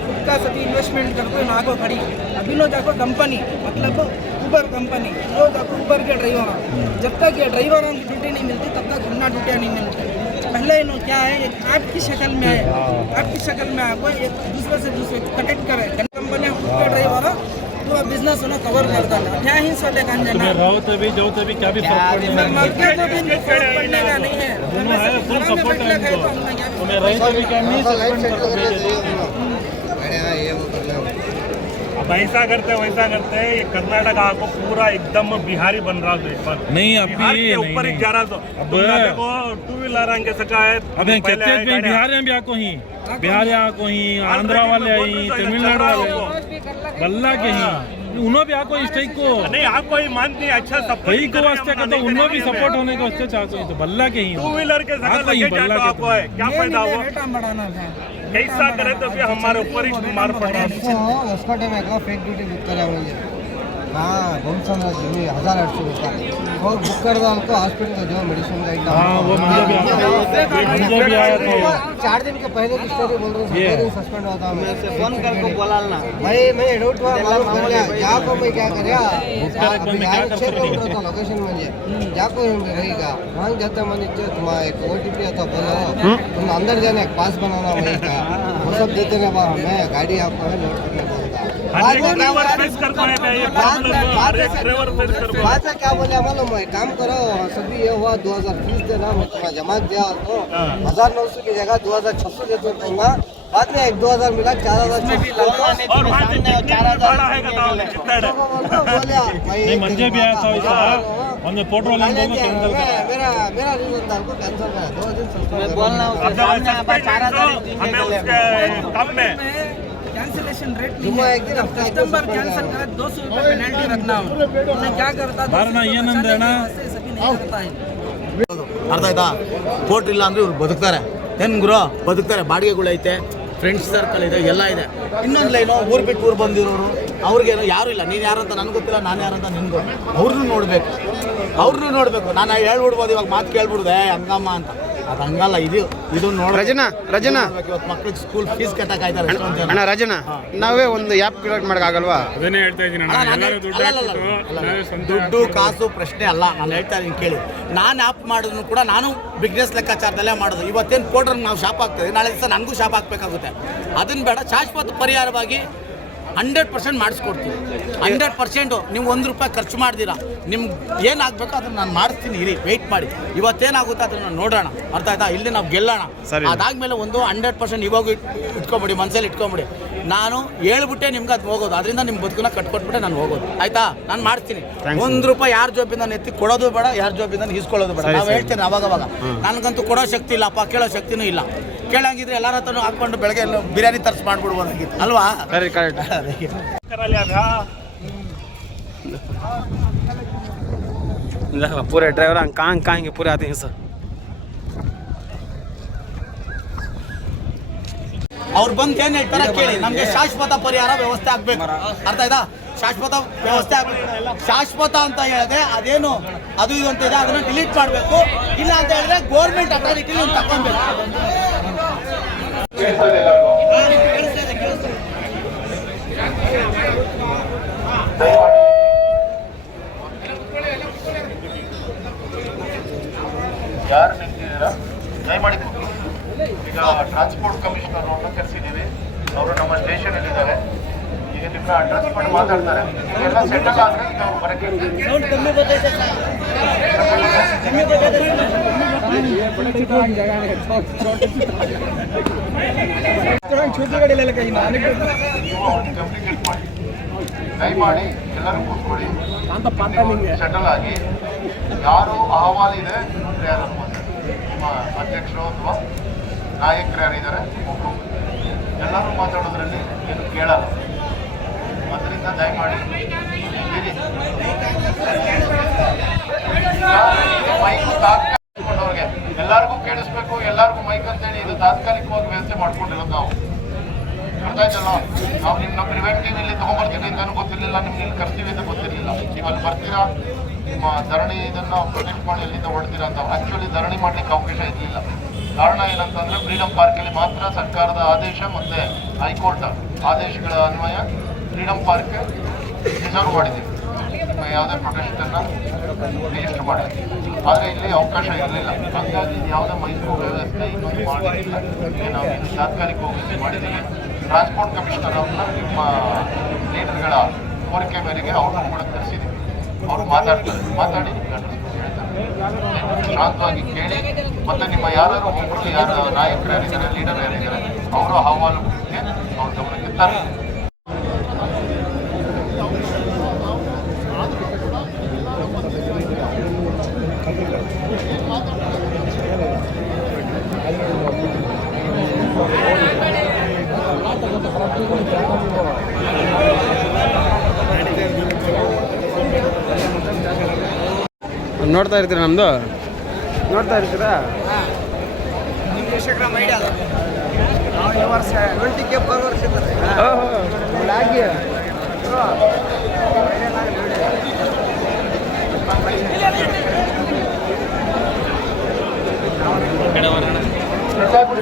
खुद का सभी इन्वेस्टमेंट करते हैं आगो खड़ी अभी नो जाको कंपनी मतलब उबर कंपनी वो जाको उबर के ड्राइवर जब तक ये ड्राइवरों की ड्यूटी नहीं मिलती तब तक घूमना ड्यूटियाँ नहीं मिलती पहले इनो क्या है एक ऐप की शक्ल में आए ऐप की शक्ल में आपको एक दूसरे से दूसरे कनेक्ट करे कंपनी खुद का ड्राइवर पूरा बिजनेस होना कवर करता है क्या ही सोले कान जाना रहो तभी जाओ तभी क्या भी फर्क मार्केट तो भी फर्क पड़ने का नहीं है फुल सपोर्ट है तुम्हें रही तभी क्या नहीं सस्पेंड कर अब ऐसा करते ये कर्नाटक आपको पूरा एकदम बिहारी बन रहा है पर नहीं अब बिहार भी के ऊपर ही 1100 अब देखो 2 व्हीलर के सका है अब कहते हैं बिहार में भी आको ही बिहार आको ही आंध्रा वाले आई तमिलनाडु वाले बल्ला के ही उन्होंने भी आको स्ट्राइक को नहीं आपको ही मानती है अच्छा सब कई को वास्ते का तो उन्होंने भी सपोर्ट होने को वास्ते चाहते हैं तो बल्ला के ही 2 व्हीलर के सका लगे जातो आपको है क्या फायदा हुआ रेटा बढ़ाना था कैसा करे तो भी हमारे ऊपर ही मार पड़ रहा है उसका टाइम है फेक ड्यूटी बुक करा मुझे हाँ बहुत सारा 1800 रुपया वो बुक कर दो हमको हॉस्पिटल का जो मेडिसिन का आइटम हाँ वो मुझे भी आया था 4 दिन के पहले की स्टोरी बोल रहा हूँ 2 दिन सस्पेंड हुआ था मैं फोन करके बोला ना भाई मैं डाउट हुआ मालूम कर लिया जाको मैं क्या कर रहा चेक कर रहा था लोकेशन म्हणजे जाको रहेगा वहाँ जाता मैंने तुम्हारा एक OTP आता बोलो तुम अंदर जाने एक पास बनाना वही का वो सब देते ना मैं गाड़ी आपको है लोड करने बोलता हर एक ड्राइवर फेस करता है ये प्रॉब्लम, हर एक ड्राइवर फेस करता है। बाद में क्या बोले मालूम है, काम करो सभी ये हुआ 2000 फीस देना, मैं तुम्हें जमा दिया तो 1900 की जगह 2600 देते दूंगा। बाद में 1-2 मिला 4000 और वहाँ से जितना भाड़ा है का नहीं मंजे भी आया था ऐसा हमने पेट्रोल कैंसिल मेरा रीजन था को कैंसिल करा 2 दिन सस्पेंड बोलना हमें उसके कम में कैंसिलेशन रेट नहीं जुम्मा है। एक दिन हफ्ता कस्टमर कैंसिल करे 200 रुपये पेनल्टी रखना उन्हें क्या करता ಕಾರಣ ಏನಂದ್ರೆ ಅಣ್ಣ सभी नहीं करता है। ಅರ್ಥ ಆಯ್ತಾ? ಕೋರ್ಟ್ ಇಲ್ಲ ಅಂದ್ರೆ ಇವ್ರು ಬದುಕ್ತಾರೆ, ಏನು ಗುರು ಬದುಕ್ತಾರೆ. ಬಾಡಿಗೆಗಳೈತೆ, ಫ್ರೆಂಡ್ಸ್ ಸರ್ಕಲ್ ಇದೆ, ಎಲ್ಲ ಇದೆ. ಇನ್ನೊಂದು ಲೈನು ಊರು ಬಿಟ್ಟು ಊರು ಬಂದಿರೋರು ಅವ್ರಿಗೇನು ಯಾರು ಇಲ್ಲ. ನೀನು ಯಾರಂತ ನನಗೆ ಗೊತ್ತಿಲ್ಲ, ನಾನು ಯಾರಂತ ನಿನ್ಗೂ. ಅವ್ರನ್ನೂ ನೋಡಬೇಕು. ನಾನು ಹೇಳ್ಬಿಡ್ಬೋದು ಇವಾಗ, ಮಾತು ಕೇಳ್ಬಿಡ್ದೆ ಹಂಗಮ್ಮ ಅಂತ. ಅದು ಹಂಗಲ್ಲ. ಇದು ನೋಡಿ ರಜನಾ ಇವತ್ತು ಮಕ್ಳಿಗೆ ಸ್ಕೂಲ್ ಫೀಸ್ ಕಟ್ಟಕ್ಕಾಯ್ತಾರೆ ಎಷ್ಟೊಂದು ಜನ. ಅಣ್ಣ ರಜನಾ, ನಾವೇ ಒಂದು ಆ್ಯಪ್ ಕ್ರಿಯೇಟ್ ಮಾಡೋಕ್ಕಾಗಲ್ವಾ? ಅದನ್ನೇ ಹೇಳ್ತಾ ಇದ್ದೀನಿ ಅಲ್ಲ, ದುಡ್ಡು ಕಾಸು ಪ್ರಶ್ನೆ ಅಲ್ಲ. ನಾನು ಹೇಳ್ತಾ ಇದ್ದೀನಿ ಕೇಳಿ. ನಾನು ಆ್ಯಪ್ ಮಾಡಿದ್ರು ಕೂಡ ನಾನು ಬಿಸ್ನೆಸ್ ಲೆಕ್ಕಾಚಾರದಲ್ಲೇ ಮಾಡೋದು. ಇವತ್ತೇನು ಪೌಡ್ರಿಗೆ ನಾವು ಶಾಪ್ ಹಾಕ್ತೀವಿ, ನಾಳೆ ದಿವಸ ನನಗೂ ಶಾಪ್ ಹಾಕಬೇಕಾಗುತ್ತೆ. ಅದನ್ನು ಬೇಡ, ಶಾಶ್ವತ ಪರಿಹಾರವಾಗಿ 100% ಮಾಡಿಸ್ಕೊಡ್ತೀನಿ. 100% ನೀವು 1 ರೂಪಾಯಿ ಖರ್ಚು ಮಾಡ್ದಿರಾ, ನಿಮ್ಗೆ ಏನಾಗಬೇಕು ಅದನ್ನು ನಾನು ಮಾಡಿಸ್ತೀನಿ. ಇರಿ, ವೆಯ್ಟ್ ಮಾಡಿ. ಇವತ್ತೇನಾಗುತ್ತೆ ಅದನ್ನು ನೋಡೋಣ. ಅರ್ಥ ಆಯ್ತಾ? ಇಲ್ಲಿ ನಾವು ಗೆಲ್ಲೋಣ. ಅದಾದಮೇಲೆ 100% ಇವಾಗ ಇಟ್ಕೊಬಿಡಿ, ಮನಸ್ಸಲ್ಲಿ ಇಟ್ಕೊಂಬಿಡಿ. ನಾನು ಹೇಳ್ಬಿಟ್ಟೆ ನಿಮ್ಗೆ ಅದು ಹೋಗೋದು, ಅದರಿಂದ ನಿಮ್ಮ ಬದುಕನ್ನ ಕಟ್ಕೊಟ್ಬಿಟ್ಟೆ ನಾನು ಹೋಗೋದು. ಆಯ್ತಾ? ನಾನು ಮಾಡ್ತೀನಿ. 1 ರೂಪಾಯಿ ಯಾರ ಜೋಬಿಂದ ಎತ್ತಿ ಕೊಡೋದು ಬೇಡ, ಯಾರ ಜೋಬಿಂದ ಈಸ್ಕೊಳ್ಳೋದು ಬೇಡ. ನಾವು ಹೇಳ್ತೇನೆ ಅವಾಗವಾಗ. ನನಗಂತೂ ಕೊಡೋ ಶಕ್ತಿ ಇಲ್ಲಪ್ಪ, ಕೇಳೋ ಶಕ್ತಿನೂ ಇಲ್ಲ. ಕೇಳಂಗಿದ್ರೆ ಎಲ್ಲರ ಹತ್ರನೂ ಹಾಕ್ಕೊಂಡು ಬೆಳಗ್ಗೆ ಬಿರಿಯಾನಿ ತರಿಸಿ ಮಾಡ್ಬಿಡ್ಬೋದಾಗಿತ್ತು ಅಲ್ವಾ? ಕರೆಕ್ಟ್. देखो पूरे ड्राइवर कहाँ के पूरे आते हैं सर. ಅವ್ರು ಬಂದು ಏನು ಹೇಳ್ತಾರೆ ಕೇಳಿ. ನಮಗೆ ಶಾಶ್ವತ ಪರಿಹಾರ ವ್ಯವಸ್ಥೆ ಆಗಬೇಕು. ಅರ್ಥ ಆಯ್ತಾ? ಶಾಶ್ವತ ವ್ಯವಸ್ಥೆ ಆಗಬೇಕು. ಶಾಶ್ವತ ಅಂತ ಹೇಳಿದ್ರೆ ಅದೇನು ಅದು ಇದು ಅಂತ ಇದೆ, ಅದನ್ನು ಡಿಲೀಟ್ ಮಾಡಬೇಕು. ಇಲ್ಲ ಅಂತ ಹೇಳಿದ್ರೆ ಗೋರ್ಮೆಂಟ್ ಅಥಾರಿಟಿ ತಗೊಬೇಕು. ಯಾರು ನಿಂತಿದ್ದೀರಾ ದಯಮಾಡಿ ಕೂತ್ಕೊಳ್ಳಿ. ಈಗ ಟ್ರಾನ್ಸ್ಪೋರ್ಟ್ ಕಮಿಷನರ್ ಅವ್ರನ್ನ ಕರೆಸಿದ್ದೀವಿ. ಅವರು ನಮ್ಮ ಸ್ಟೇಷನಲ್ಲಿದ್ದಾರೆ. ಈಗ ನಿಮ್ಮ ಅಡ್ರೆಸ್ ಮಾಡಿ ಮಾತಾಡ್ತಾರೆ. ಎಲ್ಲ ಸೆಟಲ್ ಆದರೆ ನಾವು ಬರಕ್ಕೆ ಕಮ್ಯುನಿಕೇಟ್ ಮಾಡಿ. ದಯಮಾಡಿ ಎಲ್ಲರೂ ಕೂತ್ಕೊಳ್ಳಿ, ಸೆಟಲ್ ಆಗಿ. ಯಾರು ಅಹವಾಲಿದೆ ಯಾರು ನಿಮ್ಮ ಅಧ್ಯಕ್ಷರು ಅಥವಾ ನಾಯಕರು ಯಾರಿದ್ದಾರೆ ಒಬ್ಬರು, ಎಲ್ಲರೂ ಮಾತಾಡೋದ್ರಲ್ಲಿ ಏನು ಕೇಳಲ್ಲ. ಅದರಿಂದ ದಯಮಾಡಿ ಇರಿ. ಮೈಕ್ ತಾತ್ಕಾಲಿಕೊಂಡವ್ರಿಗೆ ಎಲ್ಲರಿಗೂ ಕೇಳಿಸ್ಬೇಕು, ಎಲ್ಲರಿಗೂ ಮೈಕ್ ಅಂತೇಳಿ ಇದು ತಾತ್ಕಾಲಿಕವಾಗಿ ವ್ಯವಸ್ಥೆ ಮಾಡ್ಕೊಂಡಿರೋದು ನಾವು. ಅರ್ಥ ಆಯ್ತಲ್ಲ? ನಾವು ನಿಮ್ಮ ಪ್ರಿವೆಂಟಿವ್ ಇಲ್ಲಿ ತೊಗೊಂಬರ್ತೀವಿ ಅಂತಲೂ ಗೊತ್ತಿರಲಿಲ್ಲ, ನಿಮ್ಗೆ ಇಲ್ಲಿ ಕರ್ತೀವಿ ಅಂತ ಗೊತ್ತಿರಲಿಲ್ಲ. ನೀವು ಅಲ್ಲಿ ಬರ್ತೀರಾ, ನಿಮ್ಮ ಧರಣಿ ಇದನ್ನು ಪ್ರೊಟೆಕ್ಟ್ ಮಾಡಿ ಎಲ್ಲಿಂದ ಹೊಡ್ತೀರಾ ಅಂತ. ಆ್ಯಕ್ಚುಲಿ ಧರಣಿ ಮಾಡಲಿಕ್ಕೆ ಅವಕಾಶ ಇರಲಿಲ್ಲ. ಕಾರಣ ಏನಂತಂದರೆ ಫ್ರೀಡಮ್ ಪಾರ್ಕಲ್ಲಿ ಮಾತ್ರ ಸರ್ಕಾರದ ಆದೇಶ ಮತ್ತು ಹೈಕೋರ್ಟ್ ಆದೇಶಗಳ ಅನ್ವಯ ಫ್ರೀಡಮ್ ಪಾರ್ಕ್ ರಿಸರ್ವ್ ಮಾಡಿದ್ದೀವಿ. ಯಾವುದೇ ಪ್ರೊಟೆಸ್ಟನ್ನು ರಿಜಿಸ್ಟರ್ ಮಾಡಿದ್ದೀವಿ. ಆದರೆ ಇಲ್ಲಿ ಅವಕಾಶ ಇರಲಿಲ್ಲ. ಹಾಗಾಗಿ ಯಾವುದೇ ಮೈಸೂರು ವ್ಯವಸ್ಥೆ ಇನ್ನೊಂದು ಮಾಡಿರಲಿಲ್ಲ. ನಾವು ಇದು ತಾತ್ಕಾಲಿಕವಾಗಿ ಮಾಡಿದ್ದೀವಿ. ಟ್ರಾನ್ಸ್ಪೋರ್ಟ್ ಕಮಿಷನರ್ ಅವ್ರನ್ನ ನಿಮ್ಮ ಲೀಡರ್ಗಳ ಕೋರಿಕೆ ಮೇರೆಗೆ ಅವ್ರನ್ನ ಕೂಡ ಕರೆಸಿದ್ದೀವಿ. ಅವ್ರು ಮಾತಾಡ್ತಾರೆ, ಮಾತಾಡಿ ನಿಮ್ಗೆ ಅಡ್ರೆಸ್ ಹೇಳ್ತಾರೆ. ಶಾಂತವಾಗಿ ಕೇಳಿ. ಮತ್ತು ನಿಮ್ಮ ಯಾರು ಒಬ್ಬರು ಯಾರು ನಾಯಕರು ಯಾರಿದ್ದಾರೆ, ಲೀಡರ್ ಯಾರಿದ್ದಾರೆ, ಅವರು ಅಹವಾಲು ಅವ್ರ ಗಮನಕ್ಕೆ ತರ್ತಾರೆ. ನೋಡ್ತಾ ಇರ್ತೀರಾ? ನಮ್ಮದು ನೋಡ್ತಾ ಇರ್ತೀರಾ? ಇನ್ಸ್ಟಾಗ್ರಾಮ್ ಐಡಿ ಅದ ನಾವು ಈ ವರ್ಷ 20K ಫಾಲೋವರ್ಸ್ ಇದ್ದಾರೆ. ಹಾಗೆ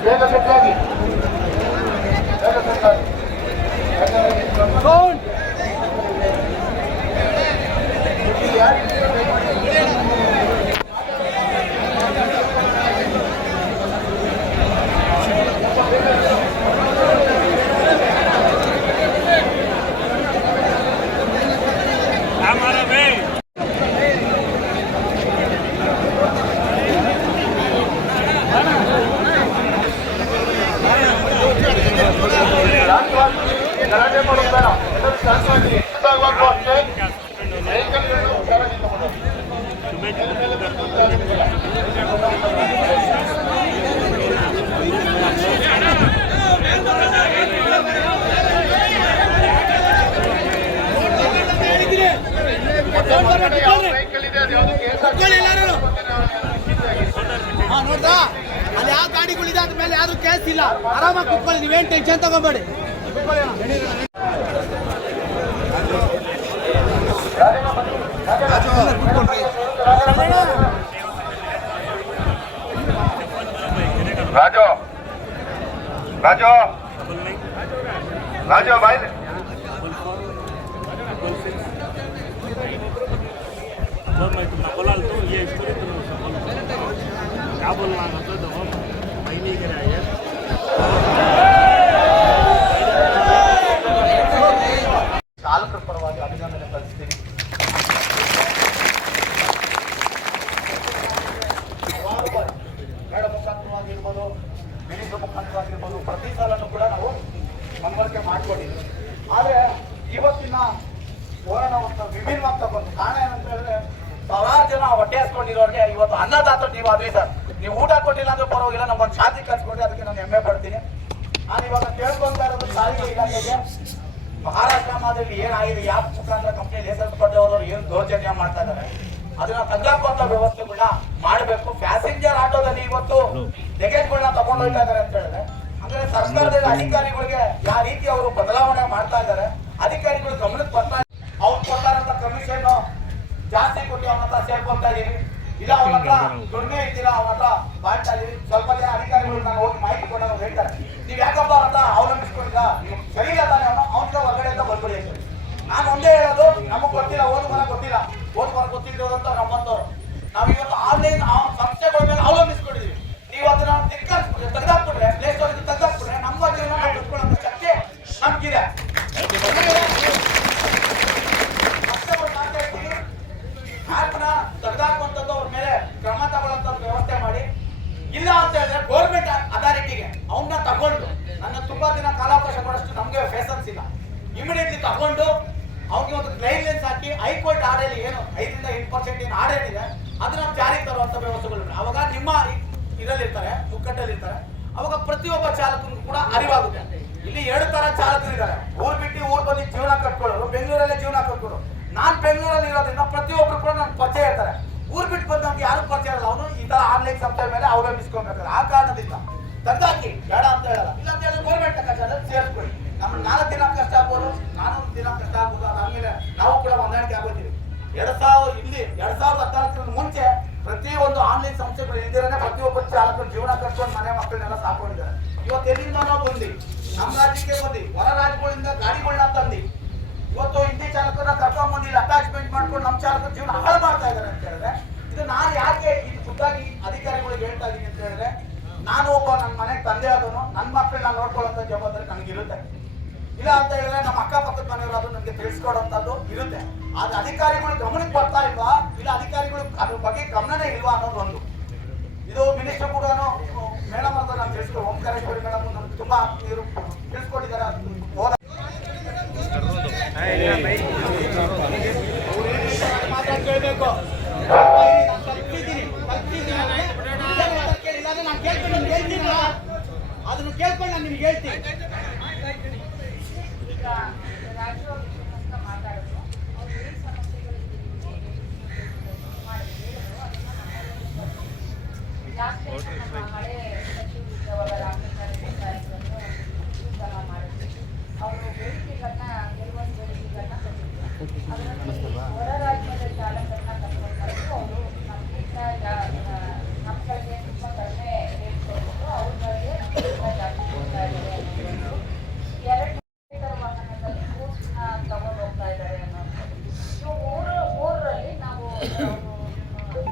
ಬೇಗ ಸೆಟ್ಲಾಗಿ ಗಲಾಟೆ ಮಾಡೋದು ಬೇಡ. ಎಲ್ಲರೂ ಶಾಂತವಾಗಿ ಇದಾಗಬೇಕು ಅಷ್ಟೇ. ವೆಹಿಕಲ್ಗಳು ಹುಷಾರಾಗಿ ತಗೊಂಡು ವೆಹಿಕಲ್ ಇದೆ ಅದು ಯಾವುದು ನೋಡ್ದಾ ಅಲ್ಲಿ ಯಾವ ಗಾಡಿಗಳಿದೆ ಅದ್ರ ಮೇಲೆ ಯಾವ್ದು ಕೇಸ್ ಇಲ್ಲ. ಆರಾಮಾಗಿ ಕುತ್ಕೊಳ್ಳಿ, ನೀವೇನು ಟೆನ್ಷನ್ ತಗೋಬೇಡಿ. ರಾಜು ರಾಜು ರಾಜು ಬಾಯ್ मैं तुमने बोला तो ये स्टोरी क्या बोलना तो मैं नहीं कह रहा है ಚಾಲಕರ ಪರವಾಗಿ ಅಭಿನಂದನೆ ಸಲ್ಲಿಸ್ತೀನಿ. ಮೇಡ ಮುಖಾಂತರವಾಗಿರ್ಬೋದು, ಮಿನಿಸ್ಟರ್ ಮುಖಾಂತರವಾಗಿರ್ಬೋದು, ಪ್ರತಿ ಸಾಲನ್ನು ಕೂಡ ನಾವು ಮನವರಿಕೆ ಮಾಡಿಕೊಂಡಿದ್ದೀವಿ. ಆದರೆ ಇವತ್ತಿನ ಹೋರಾಟ ಒಂದು ವಿಭಿನ್ನವಾಗ್ತಾ ಬಂತು. ಕಾರಣ ಏನಂತ ಹೇಳಿದ್ರೆ, ಸಾವಿರಾರು ಜನ ಹೊಟ್ಟೆ ಹಸ್ಕೊಂಡಿರೋರಿಗೆ ಇವತ್ತು ಅನ್ನದಾತ ನೀವು ಆದ್ರಿ ಸರ್. ನೀವು ಊಟ ಕೊಟ್ಟಿಲ್ಲ ಅಂದ್ರೆ ಪರವಾಗಿಲ್ಲ, ನಮ್ಮೊಂದು ಶಾಂತಿ ಕಲ್ಸ್ಕೊಡಿ, ಅದಕ್ಕೆ ನಾನು ಹೆಮ್ಮೆ ಪಡ್ತೀನಿ. ನಾನು ಇವಾಗ ಕೇಳ್ಕೊಂತ ಇರೋದು ಸಾರಿಗೆ ಇಲಾಖೆಗೆ, ಮಹಾರಾಷ್ಟ್ರ ಮಾದರಿ ಏನಾಗಿದೆ, ಯಾವ ಮುಖಾಂತರ ಕಂಪ್ನಿ ಲೈಸೆನ್ಸ್ ಪಡೆದವರು ಏನು ದೌರ್ಜನ್ಯ ಮಾಡ್ತಾ ಇದ್ದಾರೆ, ಅದನ್ನ ತಗ್ಗಾಕುವಂತ ವ್ಯವಸ್ಥೆಗಳನ್ನ ಮಾಡಬೇಕು. ಪ್ಯಾಸೆಂಜರ್ ಆಟೋದಲ್ಲಿ ಇವತ್ತು ಲಗೇಜ್ಗಳನ್ನ ತಗೊಂಡು ಹೋಗ್ತಾ ಇದ್ದಾರೆ ಅಂತ ಹೇಳಿದ್ರೆ, ಅಂದ್ರೆ ಸರ್ಕಾರದ ಅಧಿಕಾರಿಗಳಿಗೆ ಯಾವ ರೀತಿ ಅವರು ಬದಲಾವಣೆ ಮಾಡ್ತಾ ಇದ್ದಾರೆ, ಅಧಿಕಾರಿಗಳು ಗಮನಕ್ಕೆ ಬರ್ತಾ ಅವ್ರು ಕೊಟ್ಟಾರಂತ ಕಮಿಷನ್ ಜಾಸ್ತಿ ಕೊಟ್ಟು ಅವನ ಹತ್ರ ಸೇರ್ಕೊಂತಾ ಇದೀವಿ, ಇಲ್ಲ ಅವನ ಹತ್ರ ದುಡಿಮೆ ಇದ್ದೀರಾ ಅವನ ಹತ್ರ ಬಾಳ್ತಾ ಇದೀವಿ. ಸ್ವಲ್ಪ ಜನ ಅಧಿಕಾರಿಗಳು ನಾನು ಹೋಗಿ ಮಾಹಿತಿ ಕೊಡೋದು ಹೇಳ್ತಾರೆ, ನೀವ್ ಯಾಕಪ್ಪ ಅವ್ರ ಹತ್ರ ಅವಲಂಬಿಸ್ಕೊಂಡಿಲ್ಲ, ನೀವು ಸರಿ ಇಲ್ಲ ತಾನೆ ಅವನ ಹೊರಗಡೆ ಅಂತ ಬರ್ಬಿಡಿ ಅಂತ. ನಾನು ಒಂದೇ ಹೇಳೋದು, ನಮಗ್ ಗೊತ್ತಿಲ್ಲ, ಓದು ಬರ ಗೊತ್ತಿಲ್ಲ, ಓದು ಬರ ಗೊತ್ತಿರೋದಂತ ನಮ್ಮಂತವ್ರು. ನಾವ್ ಇವತ್ತು ಆನ್ಲೈನ್ ಸಂಸ್ಥೆಗಳ ಮೇಲೆ ಅವಲಂಬಿಸ್ಕೊಂಡಿದೀವಿ. ನೀವು ಅದನ್ನ ಧಿಕ್ಕರಿಸ್ಬಿಟ್ರೆ, ತೆಗೆದಾಕ್ಬಿಟ್ರೆ, ಪ್ಲೇ ಸ್ಟೋರ್ ತೆಗೆದಾಕ್ಬಿಟ್ರೆ ನಮ್ಮ ಜೀವನ ನಾವು ಬಿಟ್ಕೊಳ್ಳೋ ಶಕ್ತಿ ನಮ್ಗಿದೆ. ತೆಗೆದಾಕುವಂಥದ್ದು ಅವ್ರ ಮೇಲೆ ಕ್ರಮ ತಗೊಳ್ಳೋಂಥ ವ್ಯವಸ್ಥೆ ಮಾಡಿ. ಇಲ್ಲ ಅಂತ ಹೇಳಿದ್ರೆ ಗೌರ್ಮೆಂಟ್ ಅಥಾರಿಟಿಗೆ ಅವನ್ನ ತಗೊಂಡು, ನನ್ನ ತುಂಬಾ ದಿನ ಕಾಲಾವಕಾಶ ಕೊಡೋಷ್ಟು ನಮ್ಗೆ ಫೇಸನ್ಸ್ ಇಲ್ಲ, ಇಮಿಡಿಯೇಟ್ಲಿ ತಗೊಂಡು ಅವ್ರಿಗೆ ಒಂದು ಗೈಡ್ಲೈನ್ಸ್ ಹಾಕಿ ಹೈಕೋರ್ಟ್ ಆರ್ಡರ್ ಏನು 5 ರಿಂದ 8% ಏನು ಆರ್ಡರ್ ಇದೆ ಅದನ್ನ ಜಾರಿಗೆ ತರುವಂತ ವ್ಯವಸ್ಥೆಗಳು. ಅವಾಗ ನಿಮ್ಮ ಇದರಲ್ಲಿರ್ತಾರೆ, ಮುಕ್ಕಟ್ಟಲ್ಲಿರ್ತಾರೆ, ಅವಾಗ ಪ್ರತಿಯೊಬ್ಬ ಚಾಲಕನಿಗೂ ಕೂಡ ಅರಿವಾಗುತ್ತೆ. ಇಲ್ಲಿ 2 ತರ ಚಾಲಕರಿದ್ದಾರೆ, ಊರ್ ಬಿಟ್ಟು ಊರ್ ಬಂದು ಜೀವನ ಕಟ್ಕೊಳ್ಳೋರು, ಬೆಂಗಳೂರಲ್ಲೇ ಜೀವನ ಕಟ್ಕೊಳ್ಳೋರು. ನಾನ್ ಬೆಂಗಳೂರಲ್ಲಿ ಇರೋದ್ರಿಂದ ಪ್ರತಿಯೊಬ್ರು ಕೂಡ ನನ್ ಪರಿಚಯ ಇರ್ತಾರೆ. ಊರ್ ಬಿಟ್ಟು ಬಂದವ್ರಿಗೆ ಯಾರು ಪರಿಚಯ ಇರಲ್ಲ, ಅವನು ಈ ತರ ಆನ್ಲೈನ್ ಸಂಸ್ಥೆ ಮೇಲೆ ಅವಲಂಬಿಸ್ಕೊಬೇಕಾದ್ರೆ. ಆ ಕಾರಣದಿಂದ ತೆಗ್ದಾಕಿ ಬೇಡ ಅಂತ ಹೇಳಲ್ಲ, ಇಲ್ಲ ಅಂತ ಹೇಳಿದ್ರೆ ಗೌರ್ಮೆಂಟ್ ಕಚೇರಿ ಸೇರಿಸ್ಕೊಳ್ಳಿ. ನಮ್ಗೆ 4 ದಿನ ಕಷ್ಟ ಆಗ್ಬೋದು, 4 ದಿನ ಕಷ್ಟ ಆಗ್ಬೋದು, ಅದಾದ್ಮೇಲೆ ನಾವು ಕೂಡ ಹೊಂದಾಣಿಕೆ ಆಗೋತೀವಿ. 2014 ಮುಂಚೆ ಪ್ರತಿಯೊಂದು ಆನ್ಲೈನ್ ಸಂಸ್ಥೆಗಳು ಇಲ್ದಿರನೆ ಪ್ರತಿಯೊಬ್ಬ ಚಾಲಕರು ಜೀವನ ಕಟ್ಕೊಂಡು ಮನೆ ಮಕ್ಕಳನ್ನೆಲ್ಲ ಸಾಕೊಂಡಿದ್ದಾರೆ. ಇವತ್ತು ಎಲ್ಲಿಂದ ನಾವು ಬಂದು ನಮ್ಮ ರಾಜ್ಯಕ್ಕೆ ಬಂದು ಹೊರ ರಾಜ್ಯಗಳಿಂದ ಗಾಡಿಗಳನ್ನ ತಂದು ಇವತ್ತು ಹಿಂದಿ ಚಾಲಕರನ್ನ ಕರ್ಕೊಂಡ್ ಬಂದು ಇಲ್ಲಿ ಅಟ್ಯಾಚ್ಮೆಂಟ್ ಮಾಡ್ಕೊಂಡು ನಮ್ಮ ಚಾಲಕರ ಜೀವನ ಹಾಳು ಮಾಡ್ತಾ ಇದ್ದಾರೆ ಅಂತ ಹೇಳಿದ್ರೆ, ಇದು ನಾನು ಯಾಕೆ ಇದು ಖುದ್ದಾಗಿ ಅಧಿಕಾರಿಗಳಿಗೆ ಹೇಳ್ತಾ ಇದ್ದೀನಿ ಅಂತ ಹೇಳಿದ್ರೆ, ನಾನು ಒಬ್ಬ ನನ್ನ ಮನೆಗೆ ತಂದೆ ಆದನು, ನನ್ನ ಮಕ್ಕಳನ್ನ ನೋಡ್ಕೊಳ್ಳೋಂಥ ಜವಾಬ್ದಾರಿ ನನಗಿರುತ್ತೆ. ಇಲ್ಲ ಅಂತ ಹೇಳಿದ್ರೆ ನಮ್ಮ ಅಕ್ಕಪಕ್ಕದ ಮನೆಯವರು ಅದು ನನಗೆ ತಿಳಿಸ್ಕೊಡೋಂಥದ್ದು ಇರುತ್ತೆ. ಆದ್ರೆ ಅಧಿಕಾರಿಗಳು ಗಮನಕ್ಕೆ ಬರ್ತಾ ಇಲ್ವಾ, ಇಲ್ಲ ಅಧಿಕಾರಿಗಳು ಅದ್ರ ಬಗ್ಗೆ ಗಮನನೇ ಇಲ್ವಾ ಅನ್ನೋದು ಒಂದು. ಇದು ಮಿನಿಸ್ಟರ್ ಕೂಡ ಮೇಡಮ್ ಅಂತ ನಾನು ತಿಳಿಸ್ಕೊ, ಓಂಕಾರೇಶ್ವರಿ ಮೇಡಮ್ ನಮ್ಗೆ ತುಂಬಾ ಇವರು ತಿಳಿಸ್ಕೊಟ್ಟಿದ್ದಾರೆ. ಮಾತ್ರ ಕೇಳಬೇಕು, ಅದನ್ನು ಕೇಳ್ಕೊಂಡು ನಾನು ನಿಮ್ಗೆ ಹೇಳ್ತೀನಿ. ಅವರು ಬೇಡಿಕೆಗಳನ್ನ ಕೆಲವೊಂದು ಬೇಡಿಕೆಗಳನ್ನ ಕೊಟ್ಟಿದ್ದಾರೆ. ಹೊರ ರಾಜ್ಯದ ಚಾಲಕರನ್ನ ಕರ್ಕೊಂಡು ಅವರು ನಮ್ಗಳಿಗೆ ತುಂಬ ಕಡಿಮೆ ರೇಟ್ ಕೊಟ್ಟು ಅವ್ರಿಗೆ ಜಾಸ್ತಿ ಕೊಡ್ತಾ ಇದ್ದಾರೆ ಅನ್ನೋದು. 2 ವಾಹನದಲ್ಲಿ ಗೂಡ್ಸ್ನ ತಗೊಂಡು ಹೋಗ್ತಾ ಇದ್ದಾರೆ ಅನ್ನೋದು. ಇವು ಮೂರರಲ್ಲಿ ನಾವು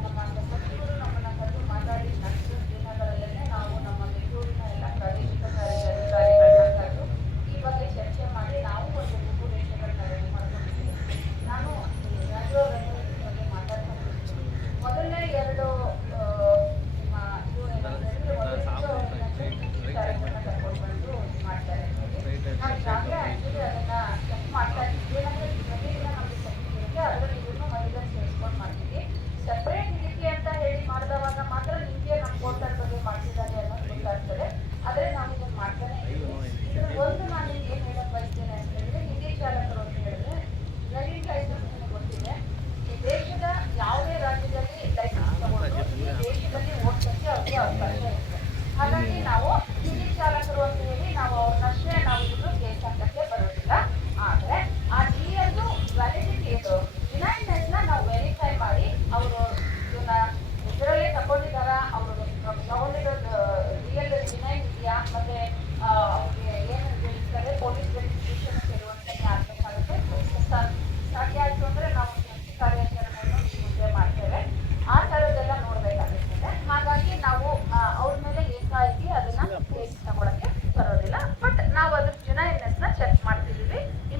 ನಮ್ಮ ಸಚಿವರು ನಮ್ಮನ್ನ ಕರೆದು ಮಾತಾಡಿ ನಂತರ ದಿನಗಳಲ್ಲೇ ನಾವು ನಮ್ಮ ಬೆಂಗಳೂರಿನ ಎಲ್ಲ ಪ್ರಾದೇಶಿಕ ಸಾರಿಗೆ ಅಧಿಕಾರಿಗಳನ್ನ ಕರೆದು ಈ ಬಗ್ಗೆ ಚರ್ಚೆ ಮಾಡಿ ನಾವು ಒಂದು ರೂಪುರೇಷೆಗಳನ್ನ ರೆಡಿ ಮಾಡ್ಕೊಂಡಿದ್ದೀವಿ. ನಾನು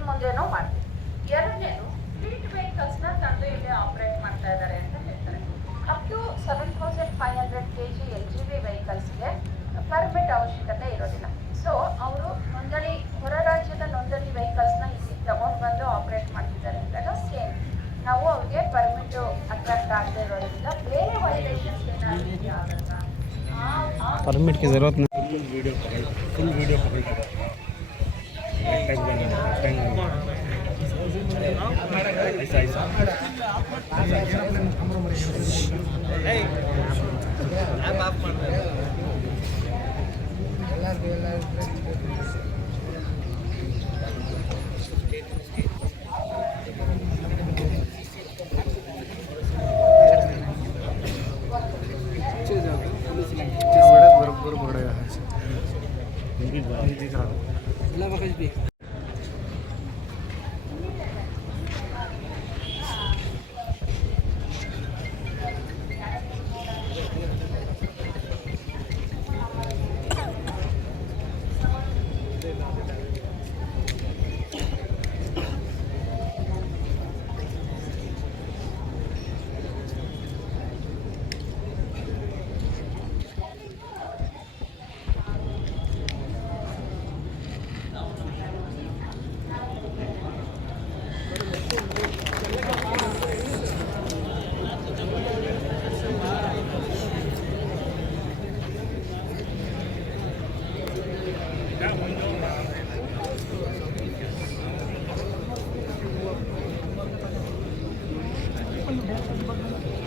ಮುಂದೆನೂ ಮಾಡ್ತೀವಿ. ಎರಡನೇದು ಫ್ಲೀಟ್ ವೆಹಿಕಲ್ಸ್ನ ತಂದು ಇಲ್ಲಿ ಆಪರೇಟ್ ಮಾಡ್ತಾ ಇದ್ದಾರೆ ಅಂತ ಹೇಳ್ತಾರೆ. ಅಪ್ ಟು 7500 kg LGV ವೆಹಿಕಲ್ಸ್ಗೆ ಪರ್ಮಿಟ್ ಅವಶ್ಯಕತೆ ಇರೋದಿಲ್ಲ. ಸೊ ಅವರು ನೋಂದಣಿ ಹೊರ ರಾಜ್ಯದ ನೋಂದಣಿ ವೆಹಿಕಲ್ಸ್ನ ಇಲ್ಲಿ ತಗೊಂಡು ಬಂದು ಆಪರೇಟ್ ಮಾಡ್ತಿದ್ದಾರೆ ಅಂದಾಗ ಸೇಮ್ ನಾವು ಅವ್ರಿಗೆ ಪರ್ಮಿಟ್ ಅಟ್ರಾಕ್ಟ್ ಆಗದೆ ಇರೋದ್ರಿಂದ ಬೇರೆ ವೈಲೇಷನ್ಸ್ ಏನಾದರೂ ಇದೆಯಾ परमिट की ज़रूरत नहीं। फुल वीडियो पकड़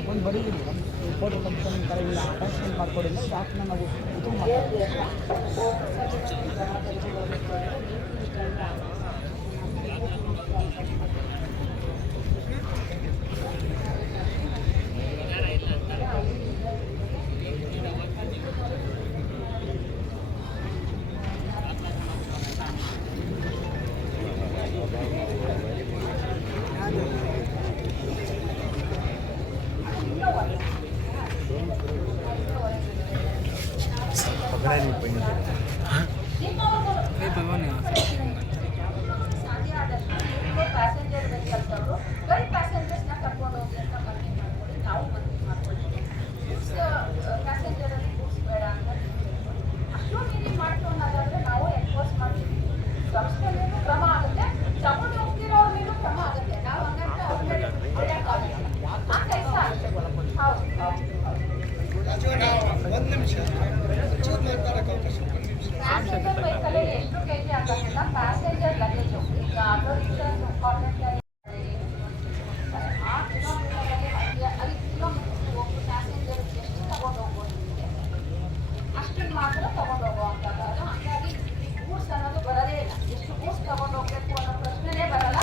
ಒಂದು ಬರೀ ಫೋಟೋ ಕಂಪನಿ ಥರ ಇಲ್ಲ ಅಟ್ಯಾಚ್ಮೆಂಟ್ ಮಾಡ್ಕೊಡಿಲ್ಲ ಡಾಕ್ಟ್ನ ನಾವು ಇದು ಮಾಡ್ತೀವಿ. ಪ್ಯಾಸೆಂಜರ್ ವೆಹಿಕಲ್ಸ್ ಅವರು ಬರೀ ಪ್ಯಾಸೆಂಜರ್ಸ್ನ ಕರ್ಕೊಂಡು ಹೋಗಿ ಅಂತ ಮನವಿ ಮಾಡ್ಕೊಳ್ಳಿ, ನಾವು ಮನವಿ ಮಾಡ್ಕೊಳ್ಳಿ. ಪ್ಯಾಸೆಂಜರಲ್ಲಿ ಗೂಡ್ಸ್ ಬೇಡ ಅಂತ ಅಷ್ಟು ಮೀರಿ ಮಾಡ್ಕೊಂಡಾದ್ರೆ ನಾವು ಎನ್ಫೋರ್ಸ್ ಮಾಡ್ತೀವಿ. ಸಂಸ್ಥೆ ಮೇಲೂ ಕ್ರಮ ಆಗುತ್ತೆ, ತಗೊಂಡು ಹೋಗ್ತಿರೋರ ಮೇಲೂ ಕ್ರಮ ಆಗುತ್ತೆ. ನಾವು ಹಂಗಂತ ಅವ್ರಿಗೆ ಬಿಡೋಕ್ಕಾಗಲ್ಲ. ಆ ಕೆಲಸ ಆಗುತ್ತೆ. ಹೌದು ಪ್ಯಾಸೆಂಜರ್ ವೆಹಿಕಲಲ್ಲಿ ಎಷ್ಟು kg ಆಗೋದಿಲ್ಲ, ಪ್ಯಾಸೆಂಜರ್ ಲಗೇಜು ಈಗ auto rickshaw cotton carry 6 ಕಿಲೋಮೀಟರಲ್ಲಿ 5 kilometre ಹೋಗಿ ಪ್ಯಾಸೆಂಜರ್ ಎಷ್ಟು ತಗೊಂಡು ಹೋಗ್ಬೋದು ಅಷ್ಟನ್ನು ಮಾತ್ರ ತಗೊಂಡು ಹೋಗುವಂಥದ್ದು. ಹಾಗಾಗಿ ಗೂಡ್ಸ್ ಅನ್ನೋದು ಬರೋದೇ ಇಲ್ಲ. ಎಷ್ಟು ಗೂಡ್ಸ್ ತಗೊಂಡು ಹೋಗ್ಬೇಕು ಅನ್ನೋ ಪ್ರಶ್ನೆನೇ ಬರಲ್ಲ.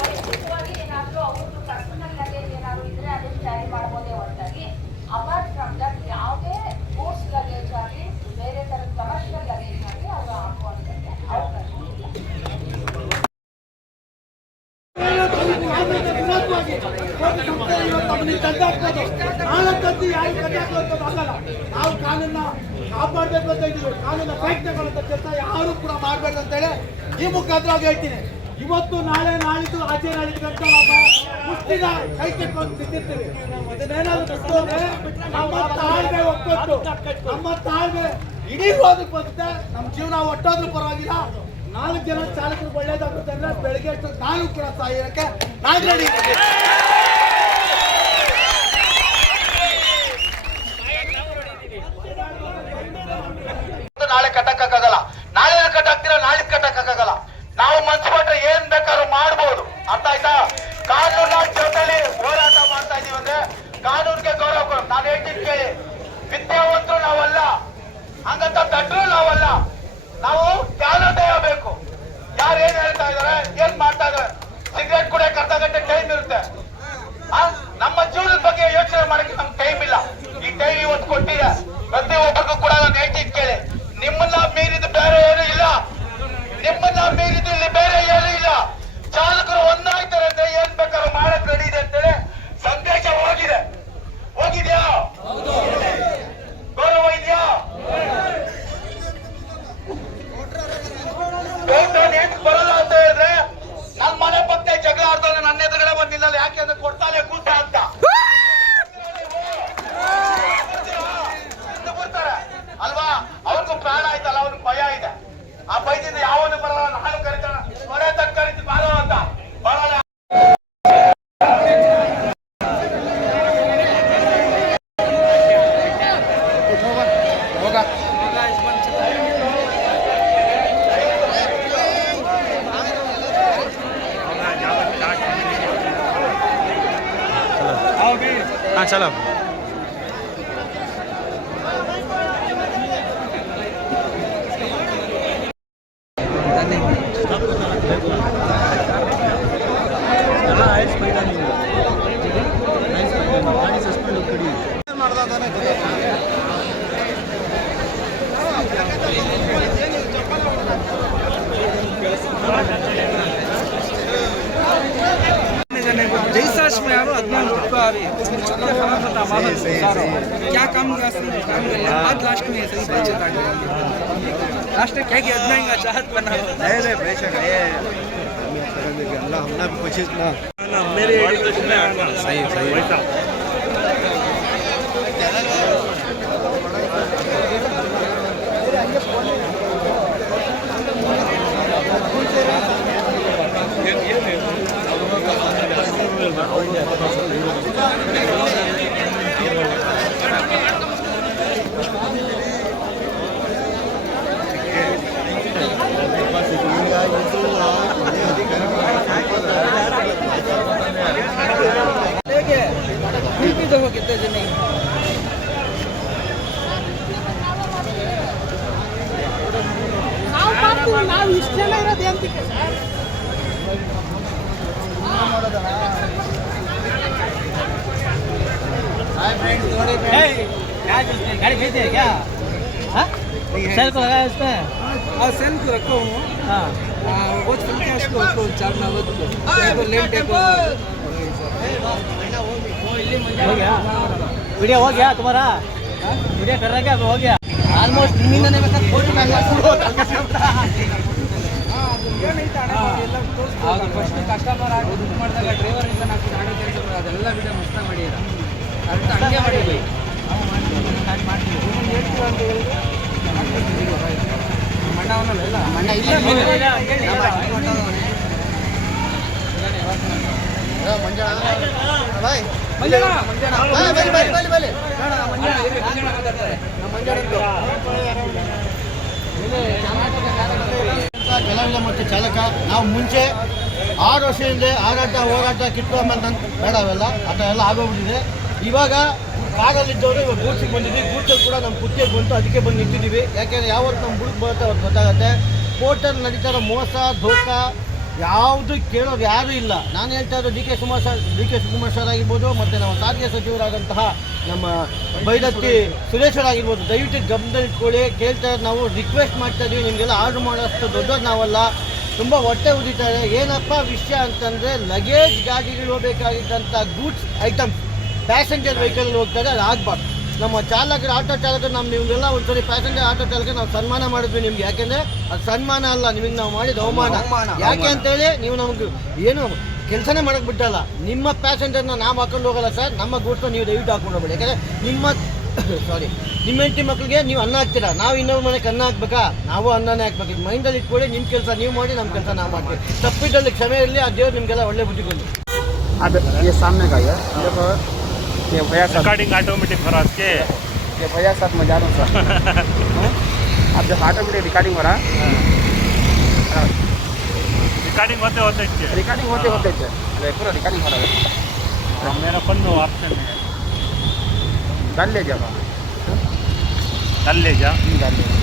ವೈಯಕ್ತಿಕವಾಗಿ ಏನಾದರೂ ಅವ್ರದ್ದು ಪರ್ಸನಲ್ ಲಗೇಜ್ ಏನಾದರೂ ಇದ್ರೆ ಅದನ್ನು ಕ್ಯಾರಿ ಮಾಡ್ಬೋದೇ ಹೊರತಾಗಿ ಅಪಾರ್ಟ್ ಫ್ರಮ್ ದಟ್ ಯಾವುದೇ ಗೂಡ್ಸ್ ಲಗೇಜ್ ಆಗಲಿ ಬೇರೆ ಥರದ ಕಮರ್ಷಿಯಲ್ ಲಗೇಜ್ ಆಗಲಿ ಅವರು ಹಾಕುವಂಥದ್ದು ಅವಕಾಶ ನಾವು ಕಾನೂನ ಕಾಪಾಡಬೇಕು ಅಂತ ಇದ್ದೀವಿ. ಕಾನೂನ ಫೈಟ್ ತಗೊಳ್ಳೋಂಥ ಕೆಲಸ ಯಾರು ಕೂಡ ಮಾಡಬೇಡ ಅಂತೇಳಿ ಈ ಮುಖಾಂತರವಾಗಿ ಹೇಳ್ತೀನಿ. ಇವತ್ತು ನಾಳೆ ನಾಳಿದ್ದು ಆಚೆ ನಾಳಿದ್ದಂತ ನಾವು ಮುಷ್ಟಿನ ಕೈ ಕೆಟ್ಕೊಂಡು ಬಿದ್ದಿರ್ತೀವಿ. ಅದನ್ನೇನಾದ್ರು ಬಿಟ್ಟು ಅಂದ್ರೆ ನಮ್ಮ ತಾಳ್ಮೆ ಒಪ್ಪತ್ತು, ನಮ್ಮ ತಾಳ್ಮೆ ಇಡೀ ಹೋದಕ್ಕೆ ಬರುತ್ತೆ. ನಮ್ಮ ಜೀವನ ಒಟ್ಟೋದ್ರೂ ಪರವಾಗಿಲ್ಲ. 4 ಜನ ಚಾಲಕರು ಒಳ್ಳೇದಾಗುತ್ತೆ ಅಂದ್ರೆ ಬೆಳಗ್ಗೆ ಅಷ್ಟು ನಾನು ಕೂಡ ಸಾಯೋಕ್ಕೆ ನಾನು ರೆಡಿ ಇದ್ದೀನಿ. ನಾಳೆ ಕಟ್ಟಕ್ಕಾಗಲ್ಲ, ನಾಳೆ ಕಟ್ಟಾಕ್ತೀರ, ನಾಳೆ ಕಟ್ಟಕ್ಕಾಗಲ್ಲ. ನಾವು ಮನ್ಸ್ಬಿಟ್ರೆ ಏನ್ ಬೇಕಾದ್ರೂ ಮಾಡ್ಬೋದು. ಅರ್ಥ ಆಯ್ತಾ? ಕಾನೂನ ಜೊತೆಲಿ ಹೋರಾಟ ಮಾಡ್ತಾ ಇದೀವಿ ಅಂದ್ರೆ ಕಾನೂನಿಗೆ ಗೌರವ ಕೊಡ. ನಾನು ಹೇಳ್ತೀನಿ ಕೇಳಿ, ವಿದ್ಯಾವಂತರು ನಾವಲ್ಲ, ಹಂಗಂತ ದಡ್ರು ನಾವಲ್ಲ. ನಾವು ಜ್ಞಾನೋದಯ ಬೇಕು. ಯಾರು ಏನ್ ಹೇಳ್ತಾ ಇದಾರೆ, ಏನ್ ಮಾಡ್ತಾ ಇದಾರೆ. ಸಿಗರೇಟ್ ಕುಡಿಯಕ್ಕೆ ಅರ್ಧ ಗಂಟೆ ಟೈಮ್ ಇರುತ್ತೆ, ಜನ ಕೊಡ್ತಾನೆ ಕೂತ ಅಂತ ಬರ್ತಾರೆ ಅಲ್ವಾ? ಅವ್ರಿಗೂ ಪ್ರಾಣ ಆಯ್ತಲ್ಲ, ಅವ್ರಿಗೆ ಭಯ ಇದೆ. ಆ ಭಯದಿಂದ ಯಾವನು ಬರಲ್ಲ. ನಾನು ಕರಿತಾನ ಹೊಡೆ ತಕ್ಕ ಕರಿತಿ ಬಾರೋ ಅಂತ ಬರಲ್ಲ. हाँ चलो जैसा में यारो अदनान खुद आवे क्या काम किया काम कर आज लास्ट में सही बातचीत आ गई लास्ट में क्या किया अदनान का चाहत बना नहीं बेशक है अल्लाह हमने भी कोशिश ना मेरे सही सही वैसा कितने दिन नहीं ನಾವು ಇಷ್ಟೆಲ್ಲ ಇರೋದು ಎಂತಕ್ಕೆ ಸರ್? गाड़ी भेज दिया क्या? सेल को लगाया उसमें और सेल को रखो हूँ हाँ वो चलते हैं उसको चार को लेफ्ट एक हो गया वीडियो हो गया तुम्हारा वीडियो कर रहा क्या हो गया ಆಲ್ಮೋಸ್ಟ್ ನಿಮ್ಮಿಂದನೇ ಫಸ್ಟ್ ಕಸ್ಟಮರ್ ಆಗಿ ಬುಕ್ ಮಾಡಿದಾಗ ಡ್ರೈವರ್ ಇಂದ ನಾವು ಗಾಡಿ ಕೆಲಸ ಅದೆಲ್ಲ ವಿಡಿಯೋ ಮಸ್ತ ಮಾಡಿರ ಕರೆಕ್ಟ್ ಹಂಗೆ ಮಾಡಿದ್ವಿ ಮಣ್ಣವನಲ್ಲ ಮಣ್ಣ ಕೆಲವಿದ ಮತ್ತು ಚಾಲಕ ನಾವು ಮುಂಚೆ 6 ವರ್ಷದಿಂದ ಹೋರಾಟ ಕಿತ್ಕೊಂಬಂತ ಬೇಡ ಅವೆಲ್ಲ ಆ ಥರ ಎಲ್ಲ ಆಗೋಗ್ಬಿಟ್ಟಿದೆ. ಇವಾಗ ಕಾರಲ್ಲಿದ್ದವರು ಇವಾಗ ಗೂಡ್ಸಿಗೆ ಬಂದಿದ್ವಿ. ಗೂಡ್ಸಲ್ಲಿ ಕೂಡ ನಮ್ಮ ಕುತ್ತಿಗೆ ಬಂತು, ಅದಕ್ಕೆ ಬಂದು ನಿಂತಿದ್ದೀವಿ. ಯಾಕೆಂದರೆ ಯಾವತ್ತು ನಮ್ಮ ಬುಡಕ್ಕೆ ಬರುತ್ತೆ ಅವ್ರಿಗೆ ಗೊತ್ತಾಗುತ್ತೆ. ಕೋರ್ಟಲ್ಲಿ ನಡೀತಾರೋ ಮೋಸ ಧೋಕ ಯಾವುದು ಕೇಳೋರು ಯಾರೂ ಇಲ್ಲ. ನಾನು ಹೇಳ್ತಾ ಇರೋದು ಡಿ ಕೆ ಶಿವಕುಮಾರ್ ಸರ್ ಆಗಿರ್ಬೋದು, ಮತ್ತು ನಮ್ಮ ಸಾರಿಗೆ ಸಚಿವರಾದಂತಹ ನಮ್ಮ ಬೈರತ್ತಿ ಸುರೇಶ್ವರ್ ಆಗಿರ್ಬೋದು. ದಯವಿಟ್ಟು ಗಮನದಲ್ಲಿಟ್ಕೊಳ್ಳಿ. ಕೇಳ್ತಾ ಇರೋದು ನಾವು ರಿಕ್ವೆಸ್ಟ್ ಮಾಡ್ತಾ ಇದ್ದೀವಿ. ನಿಮಗೆಲ್ಲ ಆರ್ಡ್ರ್ ಮಾಡೋಷ್ಟು ದೊಡ್ಡದು ನಾವಲ್ಲ. ತುಂಬ ಹೊಟ್ಟೆ ಉದಿತಾರೆ. ಏನಪ್ಪ ವಿಷಯ ಅಂತಂದರೆ ಲಗೇಜ್ ಗಾಡಿಗಳು ಹೋಗಬೇಕಾಗಿದ್ದಂಥ ಗೂಡ್ಸ್ ಐಟಮ್ಸ್ ಪ್ಯಾಸೆಂಜರ್ ವೆಹಿಕಲ್ ಹೋಗ್ತಾರೆ, ಅದು ಆಗಬಾರ್ದು. ನಮ್ಮ ಚಾಲಕರು ಆಟೋ ಚಾಲಕರು ನಿಮಗೆಲ್ಲ ಒಂದ್ಸರಿ ಪ್ಯಾಸೆಂಜರ್ ಆಟೋ ಚಾಲಕರು ನಾವು ಸನ್ಮಾನ ಮಾಡಿದ್ವಿ ನಿಮ್ಗೆ. ಯಾಕೆಂದರೆ ಅದು ಸನ್ಮಾನ ಅಲ್ಲ, ನಿಮಗೆ ನಾವು ಮಾಡಿದ ಅವಮಾನ. ಯಾಕೆ ಅಂತೇಳಿ ನೀವು ನಮಗೆ ಏನು ಕೆಲಸನೇ ಮಾಡೋಕ್ಕೆ ಬಿಟ್ಟಲ್ಲ. ನಿಮ್ಮ ಪ್ಯಾಸೆಂಜರ್ನ ನಾವು ಹಾಕೊಂಡು ಹೋಗಲ್ಲ ಸರ್, ನಮ್ಮ ಗೂಡ್ಸ್ನ ನೀವು ದಯವಿಟ್ಟು ಹಾಕೊಂಡು ಹೋಗ್ಬೇಡಿ. ಯಾಕೆಂದರೆ ನಿಮ್ಮ ನಿಮ್ಮ ಹೆಂಡತಿ ಮಕ್ಕಳಿಗೆ ನೀವು ಅನ್ನ ಹಾಕ್ತೀರಾ, ನಾವು ಇನ್ನೊಬ್ಬ ಮನೆಗೆ ಅನ್ನ ಹಾಕ್ಬೇಕಾ? ನಾವು ಅನ್ನನೇ ಹಾಕ್ಬೇಕು. ಈಗ ಮೈಂಡಲ್ಲಿ ಇಟ್ಕೊಳ್ಳಿ, ನಿಮ್ಮ ಕೆಲಸ ನೀವು ಮಾಡಿ, ನಮ್ಮ ಕೆಲಸ ನಾವು ಮಾಡ್ತೀವಿ. ತಪ್ಪಿದ್ದಲ್ಲಿ ಕ್ಷಮೆ ಇರಲಿ. ಆ ದೇವ್ರು ನಿಮಗೆಲ್ಲ ಒಳ್ಳೆ ಬುದ್ಧಿ ಕೊಡಲಿ. अब ये सामने का है, देखो ये भैया साहब, रिकॉर्डिंग ऑटोमेटिक फराज के ये भैया साहब मैं जा रहा हूँ सर. अब जब ऑटोमेटिक रिकॉर्डिंग हो रहा है, रिकॉर्डिंग होते रिकॉर्डिंग होते पूरा रिकॉर्डिंग हो रहा है. मेरा फोन में ऑप्शन है डाल ले जाओ, डाल ले जा डाल ले.